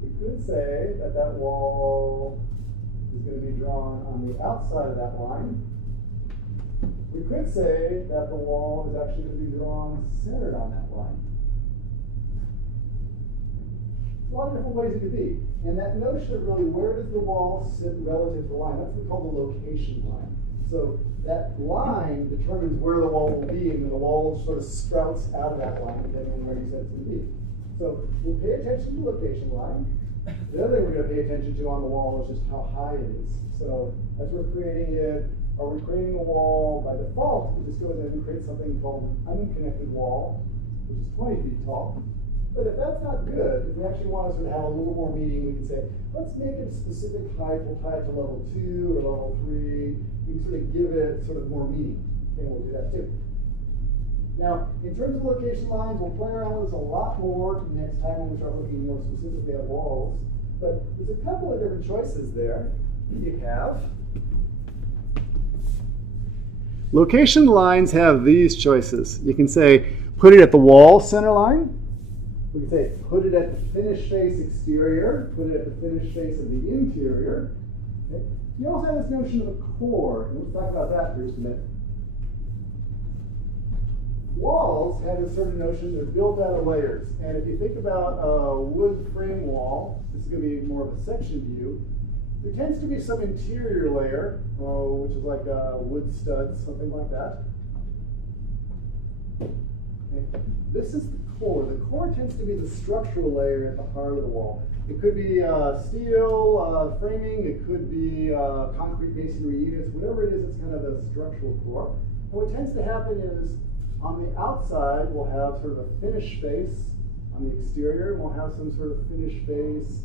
We could say that that wall is going to be drawn on the outside of that line. We could say that the wall is actually going to be drawn centered on that line. a lot of different ways it could be. And that notion of really where does the wall sit relative to the line, that's what we call the location line. So that line determines where the wall will be, and then the wall sort of sprouts out of that line depending on where you said it's going to be. So we'll pay attention to the location line. The other thing we're going to pay attention to on the wall is just how high it is. So as we're creating it, are we creating a wall by default? We just go ahead and create something called an unconnected wall, which is 20 feet tall. But if that's not good, if we actually want to sort of have a little more meaning, we can say, let's make it a specific height. We'll tie it to level 2 or level 3. You can sort of give it sort of more meaning. Okay, we'll do that too. Now, in terms of location lines, we'll play around with this a lot more next time when we start looking more specifically at walls. But there's a couple of different choices there. You have location lines have these choices. You can say, put it at the wall center line. We can say, put it at the finished face exterior, put it at the finished face of the interior. Okay. You also have this notion of a core, and we'll talk about that for just a minute. Walls have a certain notion, they're built out of layers. And if you think about a wood frame wall, this is going to be more of a section view, there tends to be some interior layer, which is like wood studs, something like that. Okay. This is the core. The core tends to be the structural layer at the heart of the wall. It could be steel framing, it could be concrete masonry units, whatever it is, it's kind of the structural core. And what tends to happen is, on the outside, we'll have sort of a finished face on the exterior, and we'll have some sort of finished face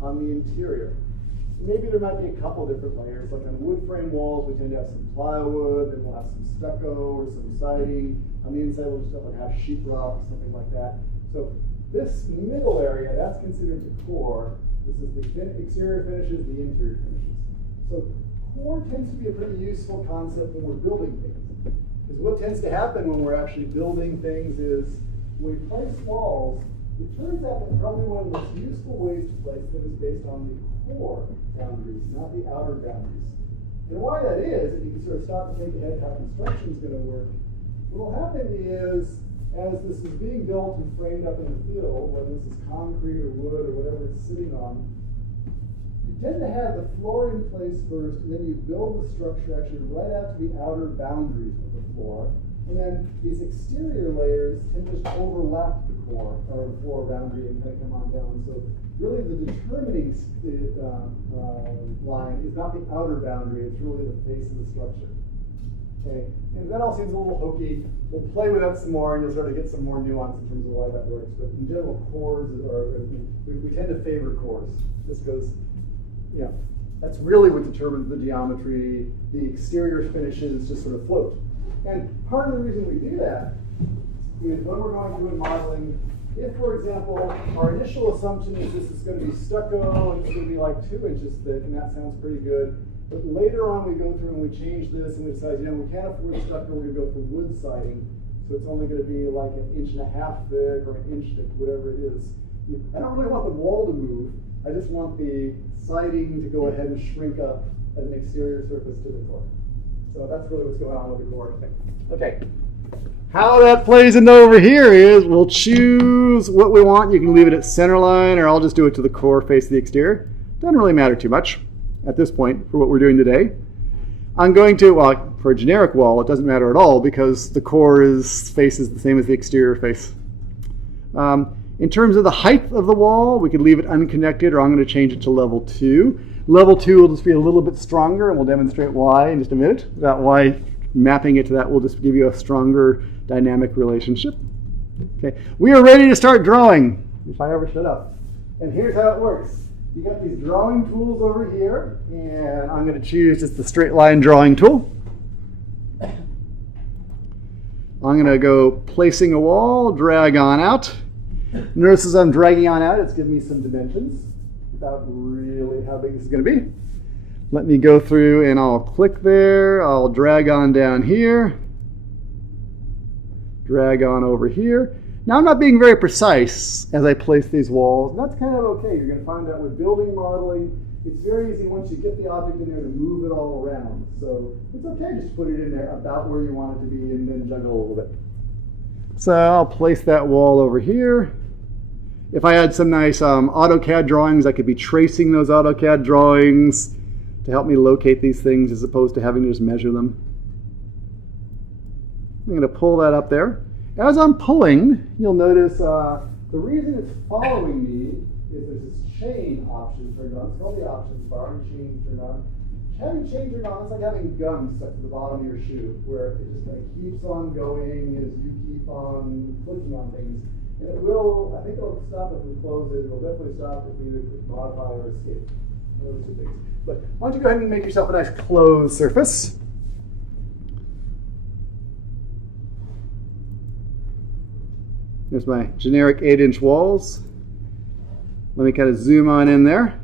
on the interior. Maybe there might be a couple different layers, like on wood frame walls, we tend to have some plywood, then we'll have some stucco or some siding. On the inside, we'll just have sheetrock, something like that. So this middle area, that's considered the core. This is the exterior finishes, the interior finishes. So core tends to be a pretty useful concept when we're building things. Because what tends to happen when we're actually building things is when we place walls, it turns out that probably one of the most useful ways to place them is based on the core boundaries, not the outer boundaries. And why that is, if you can sort of stop and think ahead how construction is going to work, what will happen is, as this is being built and framed up in the field, whether this is concrete or wood or whatever it's sitting on, you tend to have the floor in place first, and then you build the structure actually right out to the outer boundaries of the floor. And then these exterior layers tend to just overlap the core or the floor boundary and kind of come on down. So really the determining line is not the outer boundary, it's really the face of the structure. Okay, and that all seems a little hokey. We'll play with that some more and you'll sort of get some more nuance in terms of why that works. But in general, cores are, we tend to favor cores. Just because, you know, that's really what determines the geometry. The exterior finishes just sort of float. And part of the reason we do that is when we're going through modeling, if, for example, our initial assumption is this is going to be stucco and it's going to be like 2 inches thick, and that sounds pretty good. But later on we go through and we change this and we decide, you know, we can't afford stucco, we're going to go for wood siding. So it's only going to be like 1.5 inches thick or 1 inch thick, whatever it is. I don't really want the wall to move. I just want the siding to go ahead and shrink up as an exterior surface to the core. So that's really what's going on with the core. Okay. How that plays into over here is we'll choose what we want. You can leave it at center line, or I'll just do it to the core face of the exterior. Doesn't really matter too much at this point for what we're doing today. I'm going to, well, for a generic wall, it doesn't matter at all because the core face is the same as the exterior face. In terms of the height of the wall, we could leave it unconnected, or I'm going to change it to level 2. Level 2 will just be a little bit stronger, and we'll demonstrate why in just a minute. About why mapping it to that will just give you a stronger dynamic relationship. Okay, we are ready to start drawing, if I ever shut up. And here's how it works. You got these drawing tools over here, and I'm going to choose just the straight line drawing tool. I'm going to go placing a wall, drag on out. Notice as I'm dragging on out, it's giving me some dimensions about really how big this is going to be. Let me go through and I'll click there. I'll drag on down here. Drag on over here. Now I'm not being very precise as I place these walls. That's kind of okay. You're going to find out with building modeling, it's very easy once you get the object in there to move it all around. So it's okay just put it in there about where you want it to be and then juggle a little bit. So I'll place that wall over here. If I had some nice AutoCAD drawings, I could be tracing those AutoCAD drawings to help me locate these things as opposed to having to just measure them. I'm going to pull that up there. As I'm pulling, you'll notice the reason it's following me is there's this chain option turned on. It's called the options bar, and chain turned on. Having chain turned on, it's like having gum stuck to the bottom of your shoe, where it just kind of keeps on going as you keep on clicking on things. And it will, I think it'll stop if we close it. It'll definitely stop if we either click modify or escape. Those two things. But why don't you go ahead and make yourself a nice closed surface. Here's my generic 8-inch walls. Let me kind of zoom on in there.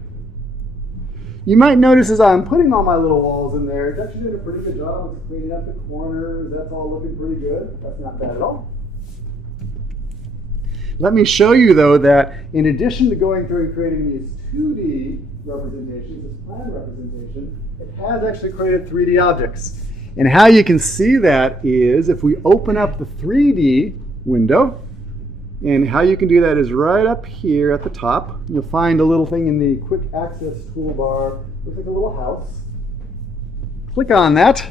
You might notice as I'm putting all my little walls in there, it's actually doing a pretty good job. It's cleaning up the corners. That's all looking pretty good. That's not bad at all. Let me show you, though, that in addition to going through and creating these 2D representations, this plan representation, it has actually created 3D objects. And how you can see that is if we open up the 3D window, and how you can do that is right up here at the top. You'll find a little thing in the quick access toolbar. Looks like a little house. Click on that.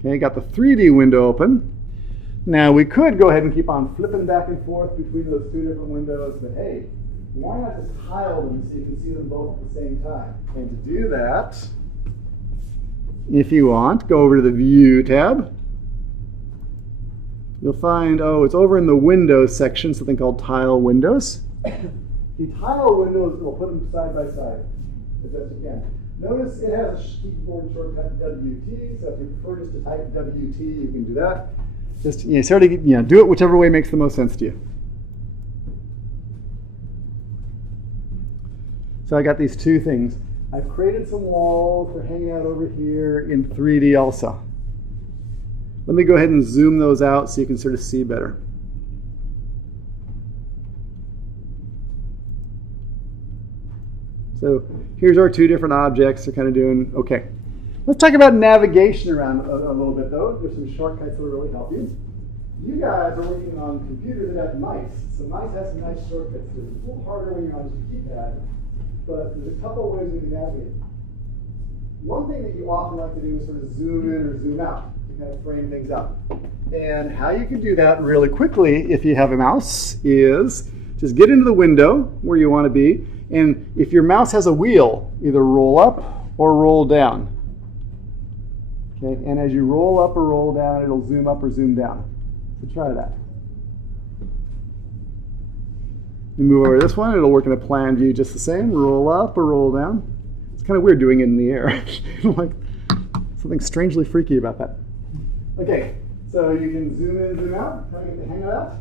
Okay, got the 3D window open. Now we could go ahead and keep on flipping back and forth between those two different windows, but hey, why not just tile them so you can see them both at the same time? And to do that, if you want, go over to the View tab. You'll find, it's over in the Windows section, something called Tile Windows. The tile windows, we'll put them side by side, as best you can. Notice it has a keyboard shortcut WT, so if you prefer just to type WT, you can do that. Just do it whichever way makes the most sense to you. So I got these two things. I've created some walls. They're hanging out over here in 3D also. Let me go ahead and zoom those out so you can sort of see better. So here's our two different objects. They're kind of doing okay. Let's talk about navigation around a little bit, though. There's some shortcuts that will really help you. You guys are working on computers that have mice. So mice have some nice shortcuts. It's a little harder when you're on just a keypad, but there's a couple of ways we can navigate. One thing that you often like to do is sort of zoom in or zoom out to kind of frame things up. And how you can do that really quickly if you have a mouse is just get into the window where you want to be. And if your mouse has a wheel, either roll up or roll down. Okay, and as you roll up or roll down, it'll zoom up or zoom down. So try that. You move over to this one, it'll work in a plan view just the same. Roll up or roll down. It's kind of weird doing it in the air. Like something strangely freaky about that. Okay, so you can zoom in, zoom out, kind of get the hang of that.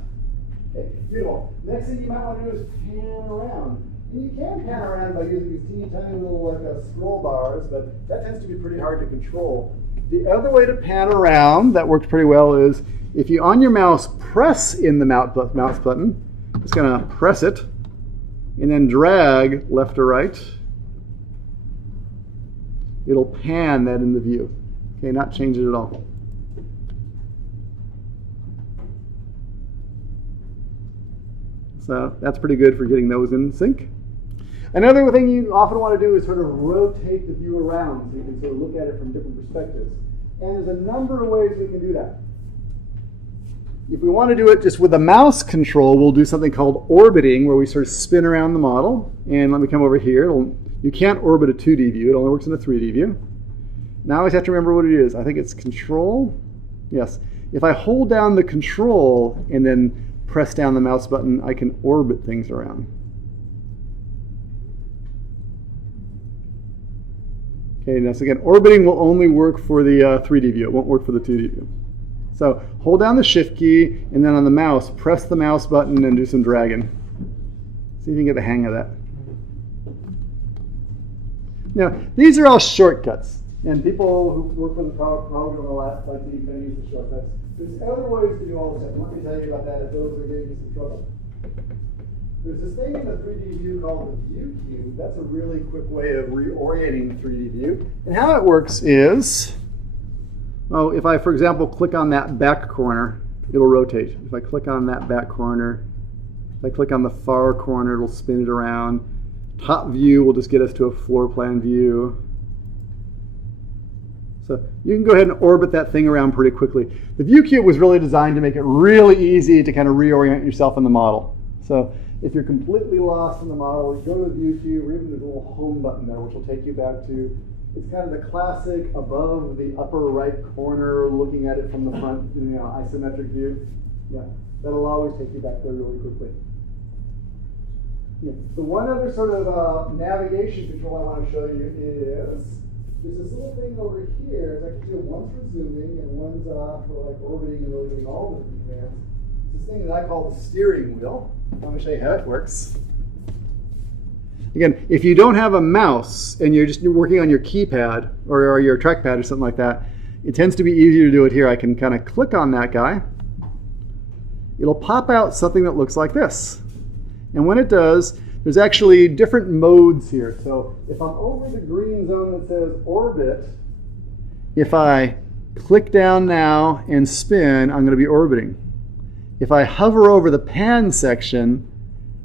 Okay, beautiful. Next thing you might want to do is pan around. And you can pan around by using these teeny tiny little scroll bars, but that tends to be pretty hard to control. The other way to pan around that works pretty well is if you on your mouse press in the mouse button, just going to press it and then drag left or right. It'll pan that in the view. Okay, not change it at all. So that's pretty good for getting those in sync. Another thing you often want to do is sort of rotate the view around so you can sort of look at it from different perspectives. And there's a number of ways we can do that. If we want to do it just with a mouse control, we'll do something called orbiting, where we sort of spin around the model. And let me come over here. You can't orbit a 2D view. It only works in a 3D view. Now I always have to remember what it is. I think it's control. Yes. If I hold down the control and then press down the mouse button, I can orbit things around. Okay, now so again, orbiting will only work for the 3D view. It won't work for the 2D view. So hold down the shift key, and then on the mouse, press the mouse button and do some dragging. See if you can get the hang of that. Now, these are all shortcuts. And people who work with the program a lot like to kind of use the shortcuts. There's other ways to do all this stuff. Let me tell you about that if those are giving you some trouble. There's this thing in the 3D view called the view cube. That's a really quick way of reorienting the 3D view. And how it works is, if I, for example, click on that back corner, it'll rotate. If I click on that back corner, If I click on the far corner, it'll spin it around. Top view will just get us to a floor plan view. So you can go ahead and orbit that thing around pretty quickly. The view cube was really designed to make it really easy to kind of reorient yourself in the model. So if you're completely lost in the model, go to the view cube, or even there's a little home button there, which will take you back to, it's kind of the classic above the upper right corner, looking at it from the front, isometric view. Yeah, that'll always take you back there really quickly. Yeah. The one other sort of navigation control I want to show you is there's this little thing over here. I can do one's for zooming and one's for like orbiting and rotating all the different commands. It's this thing that I call the steering wheel. Let me show you how it works. Again, if you don't have a mouse and you're working on your keypad or your trackpad or something like that, it tends to be easier to do it here. I can kind of click on that guy. It'll pop out something that looks like this. And when it does, there's actually different modes here. So if I'm over the green zone that says orbit, if I click down now and spin, I'm going to be orbiting. If I hover over the pan section,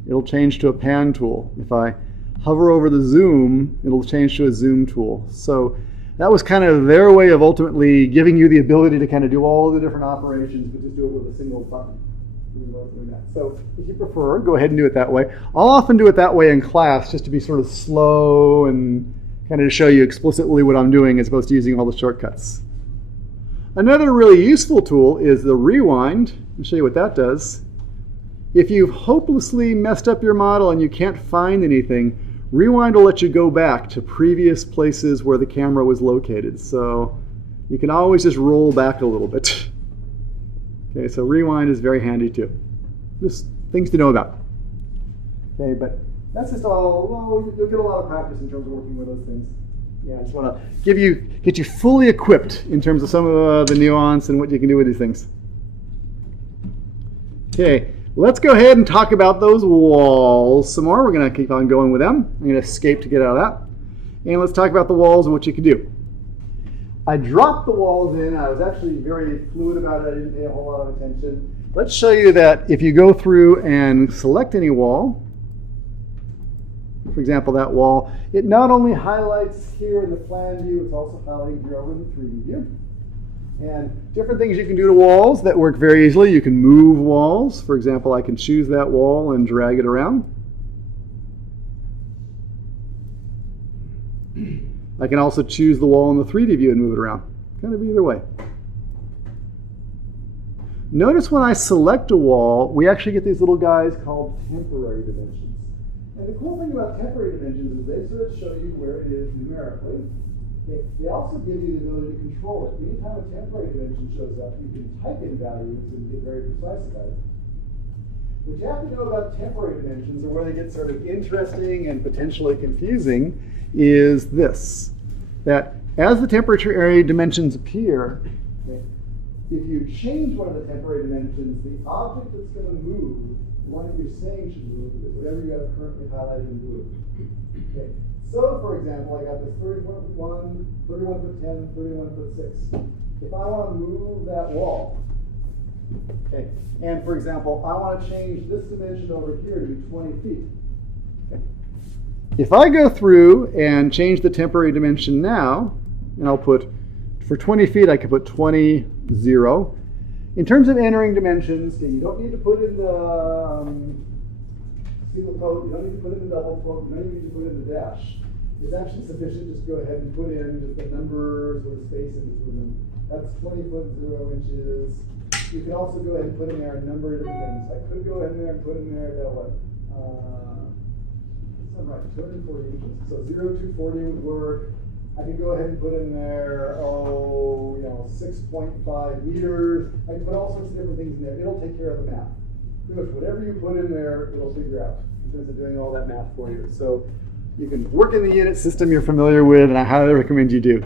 it'll change to a pan tool. If I hover over the zoom, it'll change to a zoom tool. So that was kind of their way of ultimately giving you the ability to kind of do all the different operations, but just do it with a single button. So if you prefer, go ahead and do it that way. I'll often do it that way in class just to be sort of slow and kind of to show you explicitly what I'm doing as opposed to using all the shortcuts. Another really useful tool is the rewind. I'll show you what that does. If you've hopelessly messed up your model and you can't find anything, rewind will let you go back to previous places where the camera was located. So you can always just roll back a little bit. Okay, so rewind is very handy too. Just things to know about. Okay, but that's just all, well, you'll get a lot of practice in terms of working with those things. Yeah, I just want to get you fully equipped in terms of some of the nuance and what you can do with these things. Okay, let's go ahead and talk about those walls some more. We're going to keep on going with them. I'm going to escape to get out of that. And let's talk about the walls and what you can do. I dropped the walls in. I was actually very fluid about it. I didn't pay a whole lot of attention. Let's show you that if you go through and select any wall, for example, that wall, it not only highlights here in the plan view, it's also highlighting here over in the 3D view. And different things you can do to walls that work very easily. You can move walls. For example, I can choose that wall and drag it around. I can also choose the wall in the 3D view and move it around. Kind of either way. Notice when I select a wall, we actually get these little guys called temporary dimensions. And the cool thing about temporary dimensions is they sort of show you where it is numerically. They also give you the ability to control it. Anytime a temporary dimension shows up, you can type in values and get very precise about it. What you have to know about temporary dimensions, or where they get sort of interesting and potentially confusing, is this. That as the temporary dimensions appear, if you change one of the temporary dimensions, the object that's going to move, the one that you're saying should move, is whatever you have currently highlighted in blue. Okay. So, for example, I got this 31 foot 1, 31 foot 10, 31 foot 6. If I want to move that wall, okay, and for example, I want to change this dimension over here to be 20 feet. Okay. If I go through and change the temporary dimension now, and I'll put, for 20 feet, I could put 20, 0. In terms of entering dimensions, okay, you don't need to put in the single quote, you don't need to put in the double quote, you don't need to put in the dash. It's actually sufficient just to go ahead and put in just the numbers or the space in between them. That's 20 foot 0 inches. You can also go ahead and put in there a number of different things. I could go ahead in there and put in there about what? Right, 240 inches. So 0 to 40 would work. I could go ahead and put in there, 6.5 meters. I can put all sorts of different things in there. It'll take care of the math. Pretty much whatever you put in there, it'll figure out in terms of doing all that math for you. So you can work in the unit system you're familiar with, and I highly recommend you do.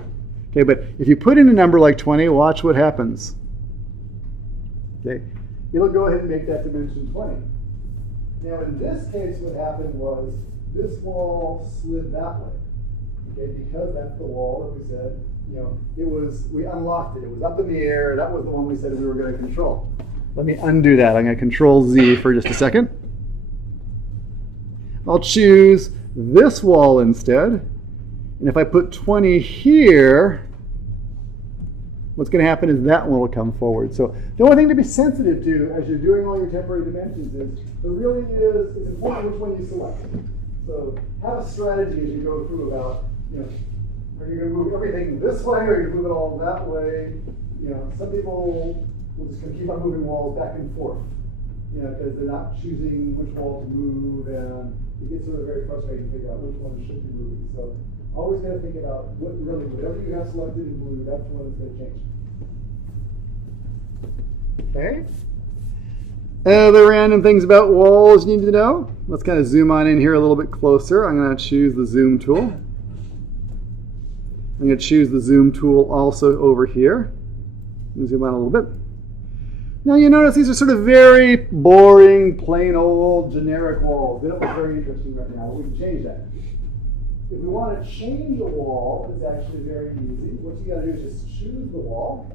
Okay, but if you put in a number like 20, watch what happens. Okay, it'll go ahead and make that dimension 20. Now in this case, what happened was this wall slid that way. Okay, because that's the wall that we said, we unlocked it. It was up in the air. That was the one we said we were going to control. Let me undo that. I'm going to Control Z for just a second. I'll choose this wall instead. And if I put 20 here, what's going to happen is that one will come forward. So the only thing to be sensitive to as you're doing all your temporary dimensions is there really is, it's important which one you select. So have a strategy as you go through about, are you going to move everything this way or are you going to move it all that way? Some people will just kind of keep on moving walls back and forth, because they're not choosing which wall to move, and it gets sort of very frustrating to figure out which one should be moving. So always got to think about whatever you have selected in blue, that's the one that's going to change. Okay. Other random things about walls you need to know. Let's kind of zoom on in here a little bit closer. I'm going to choose the zoom tool. I'm going to choose the zoom tool also over here. Zoom on a little bit. Now you notice these are sort of very boring, plain old, generic walls. They don't look very interesting right now. We can change that. If we want to change a wall, it's actually very easy. What you got to do is just choose the wall.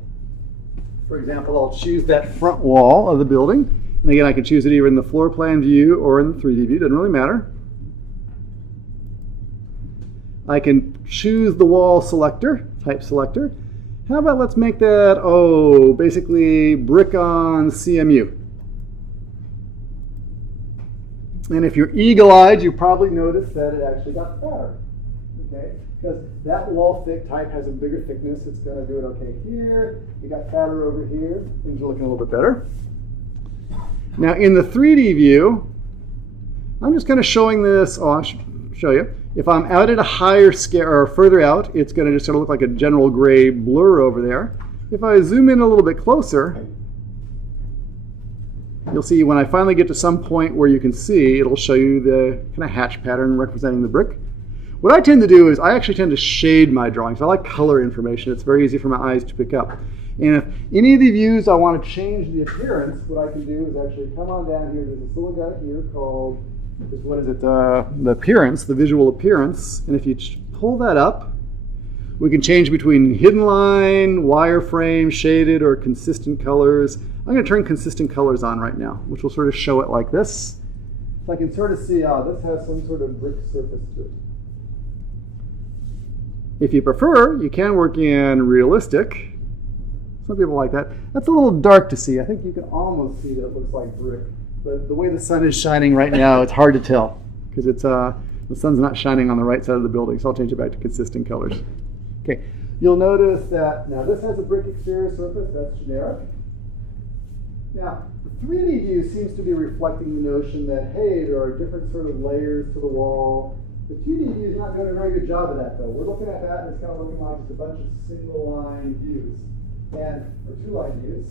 For example, I'll choose that front wall of the building. And again, I can choose it either in the floor plan view or in the 3D view. Doesn't really matter. I can choose the wall selector, type selector. How about let's make that, basically brick on CMU. And if you're eagle-eyed, you probably noticed that it actually got fatter. Okay? Because that wall thick type has a bigger thickness. It's going to do it okay here. It got fatter over here. Things are looking a little bit better. Now in the 3D view, I'm just kind of showing this. I'll show you. If I'm out at a higher scale or further out, it's going to just sort of look like a general gray blur over there. If I zoom in a little bit closer, you'll see when I finally get to some point where you can see, it'll show you the kind of hatch pattern representing the brick. What I tend to do is I actually tend to shade my drawings. I like color information. It's very easy for my eyes to pick up. And if any of the views I want to change the appearance, what I can do is actually come on down here. There's this little guy here called, the appearance, the visual appearance. And if you pull that up, we can change between hidden line, wireframe, shaded, or consistent colors. I'm going to turn consistent colors on right now, which will sort of show it like this. So I can sort of see, this has some sort of brick surface to it. If you prefer, you can work in realistic. Some people like that. That's a little dark to see. I think you can almost see that it looks like brick. But the way the sun is shining right now, it's hard to tell because the sun's not shining on the right side of the building. So I'll change it back to consistent colors. Okay, you'll notice that now this has a brick exterior surface. That's generic. Now, the 3D view seems to be reflecting the notion that, hey, there are different sort of layers to the wall. The 2D view is not doing a very good job of that, though. We're looking at that, and it's kind of looking like just a bunch of single-line views, or two-line views.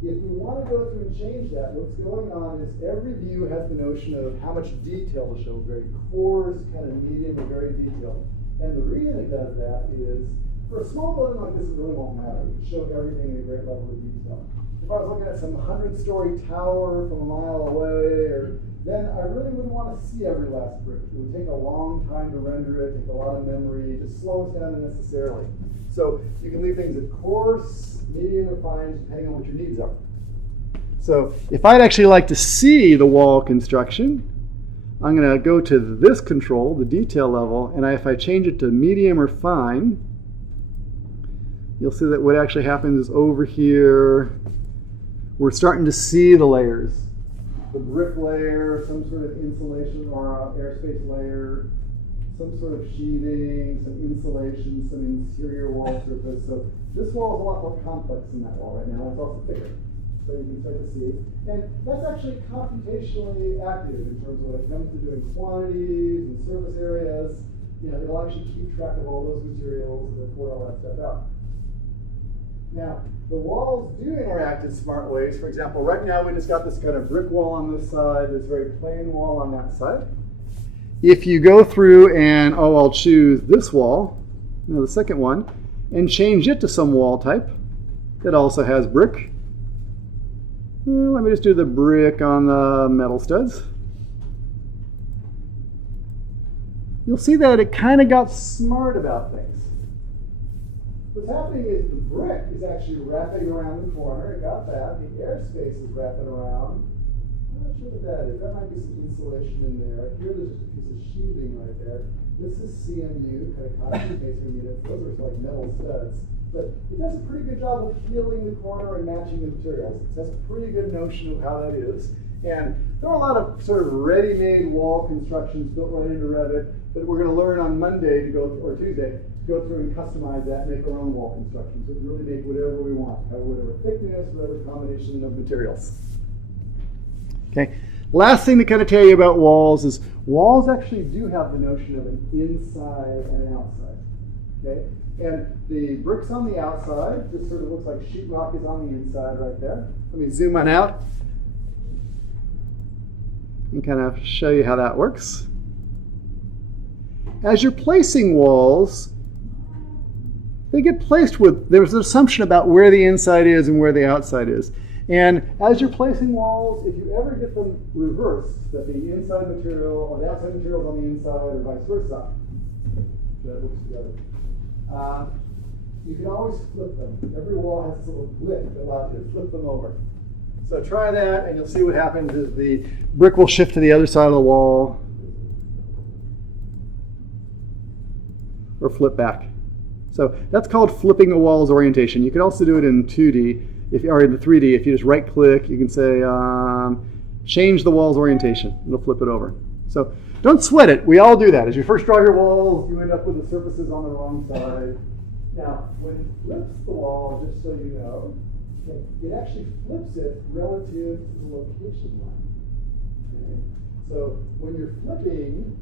If we want to go through and change that, what's going on is every view has the notion of how much detail to show, very coarse, kind of medium, or very detailed. And the reason it does that is, for a small building like this, it really won't matter. We can show everything in a great level of detail. If I was looking at some 100-story tower from a mile away, then I really wouldn't want to see every last brick. It would take a long time to render it, take a lot of memory, just slow us down unnecessarily. So you can leave things at coarse, medium, or fine, depending on what your needs are. So if I'd actually like to see the wall construction, I'm going to go to this control, the detail level, and if I change it to medium or fine, you'll see that what actually happens is over here, we're starting to see the layers. The brick layer, some sort of insulation or airspace layer, some sort of sheathing, some insulation, some interior wall surface. So this wall is a lot more complex than that wall right now. It's also thicker. So you can start to see. And that's actually computationally active in terms of when it comes to doing quantities and surface areas. It'll actually keep track of all those materials and report all that stuff out. Now, the walls do interact in smart ways. For example, right now we just got this kind of brick wall on this side, this very plain wall on that side. If you go through and, I'll choose this wall, the second one, and change it to some wall type that also has brick. Let me just do the brick on the metal studs. You'll see that it kind of got smart about things. What's happening is the brick is actually wrapping around the corner. It got that. The airspace is wrapping around. I'm not sure what that is. That might be some insulation in there. Here there's just a piece of sheathing right there. This is CMU, kind of cotton casing units. Those are like metal studs. But it does a pretty good job of healing the corner and matching the materials. It has a pretty good notion of how that is. And there are a lot of sort of ready-made wall constructions built right into Revit that we're going to learn on Monday to go, or Tuesday, to go through and customize that and make our own wall constructions. We can really make whatever we want, have whatever thickness, whatever combination of materials. Okay. Last thing to kind of tell you about walls is walls actually do have the notion of an inside and an outside. Okay? And the bricks on the outside just sort of looks like sheetrock is on the inside right there. Let me zoom on out and kind of show you how that works. As you're placing walls, they get placed with, there's an assumption about where the inside is and where the outside is. And as you're placing walls, if you ever get them reversed, that the inside material or the outside material is on the inside or vice versa, that looks together. You can always flip them. Every wall has this little flip that allows you to flip them over. So try that, and you'll see what happens is the brick will shift to the other side of the wall or flip back. So that's called flipping a wall's orientation. You can also do it in 2D, or in 3D. If you just right-click, you can say, change the wall's orientation. It'll flip it over. So don't sweat it. We all do that. As you first draw your walls, you end up with the surfaces on the wrong side. Now, when it flips the wall, just so you know, it actually flips it relative to the location line. Okay? So when you're flipping,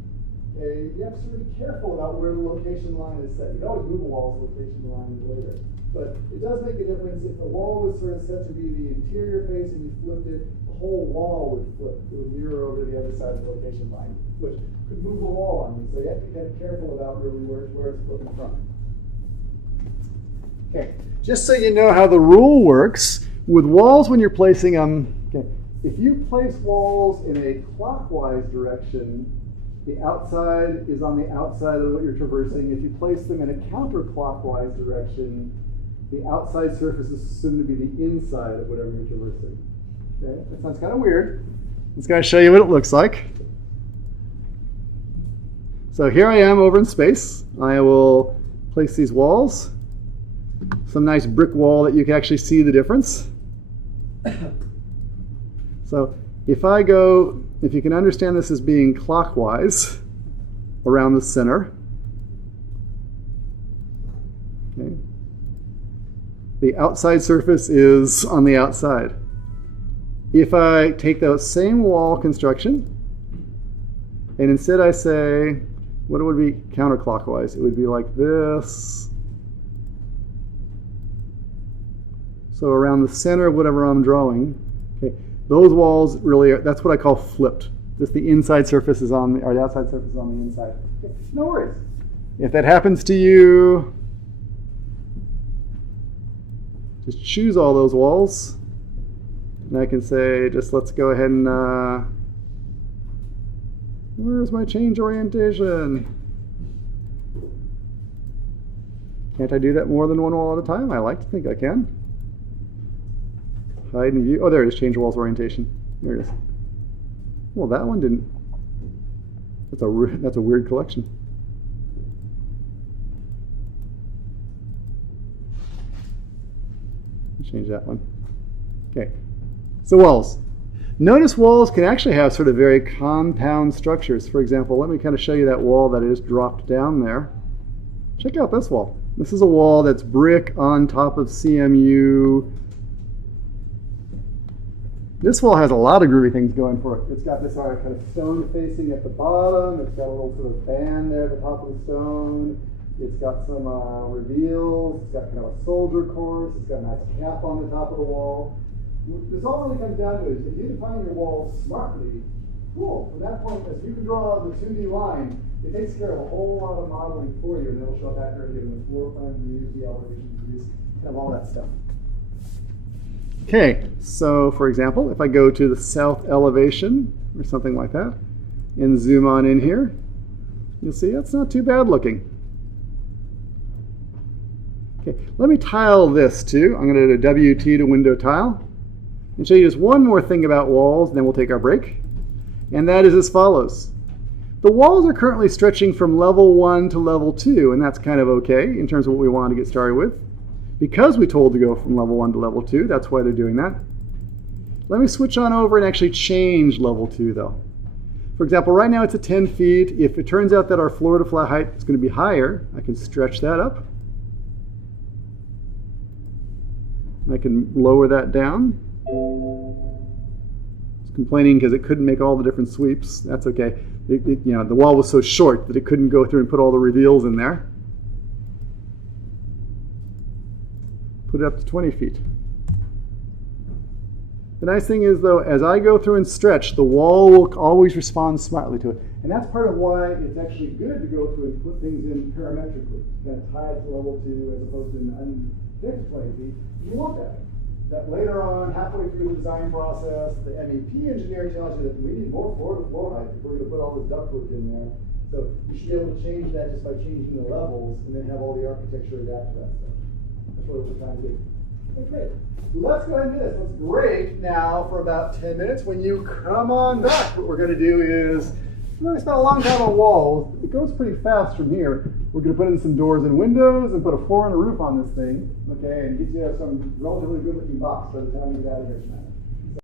okay, you have to be careful about where the location line is set. You can always move a wall's location line later. But it does make a difference. If the wall was sort of set to be the interior face and you flipped it, the whole wall would flip. It would mirror over to the other side of the location line, which could move the wall on you. So you have to be kind of careful about really where it's flipping from. Okay, just so you know how the rule works, with walls when you're placing them, okay, if you place walls in a clockwise direction, the outside is on the outside of what you're traversing. If you place them in a counterclockwise direction, the outside surface is assumed to be the inside of whatever you're traversing. Okay, that sounds kind of weird. It's going to show you what it looks like. So here I am over in space. I will place these walls. Some nice brick wall that you can actually see the difference. So if I go, if you can understand this as being clockwise around the center, okay, the outside surface is on the outside. If I take that same wall construction and instead I say, what it would be counterclockwise, it would be like this. So around the center of whatever I'm drawing, okay, those walls really are, that's what I call flipped. Just the inside surface is on the, or the outside surface is on the inside. Okay, no worries. If that happens to you, just choose all those walls. And I can say, just let's go ahead and, where's my change orientation? Can't I do that more than one wall at a time? I like to think I can. Hide and view. Oh, there it is. Change wall's orientation. There it is. Well, that one didn't. That's a weird collection. Change that one. Okay. So walls. Notice walls can actually have sort of very compound structures. For example, let me kind of show you that wall that I just dropped down there. Check out this wall. This is a wall that's brick on top of CMU. This wall has a lot of groovy things going for it. It's got this kind of stone facing at the bottom. It's got a little sort of band there at the top of the stone. It's got some reveals. It's got kind of a soldier course. It's got a nice cap on the top of the wall. This all really comes down to is if you define your walls smartly, cool. From that point, as you can draw the 2D line, it takes care of a whole lot of modeling for you, and it'll show up accurately in the floor plan views, the elevation views, and all that stuff. Okay, so for example, if I go to the south elevation or something like that and zoom on in here, you'll see that's not too bad looking. Okay, let me tile this too. I'm going to do a WT to window tile. And show you just one more thing about walls, and then we'll take our break. And that is as follows. The walls are currently stretching from level 1 to level 2, and that's kind of okay in terms of what we want to get started with. Because we told to go from level 1 to level 2, that's why they're doing that. Let me switch on over and actually change level 2 though. For example, right now it's at 10 feet. If it turns out that our floor to flat height is going to be higher, I can stretch that up. I can lower that down. It's complaining because it couldn't make all the different sweeps. That's okay. The wall was so short that it couldn't go through and put all the reveals in there. Put it up to 20 feet. The nice thing is, though, as I go through and stretch, the wall will always respond smartly to it. And that's part of why it's actually good to go through and put things in parametrically. Kind of tie it to level 2 as opposed to an unfixed 20 feet. You want that. That later on, halfway through the design process, the MEP engineer tells you that we need more floor-to-floor height if we're going to put all this ductwork in there. So you should be able to change that just by changing the levels and then have all the architecture adapt to that stuff. That's what we're trying to do. Okay, great. Let's go ahead and do this. Let's break now for about 10 minutes. When you come on back, what we're going to do is, we spent a long time on walls. It goes pretty fast from here. We're going to put in some doors and windows and put a floor and a roof on this thing, okay, and get you some relatively good looking box by the time we get out of here tonight.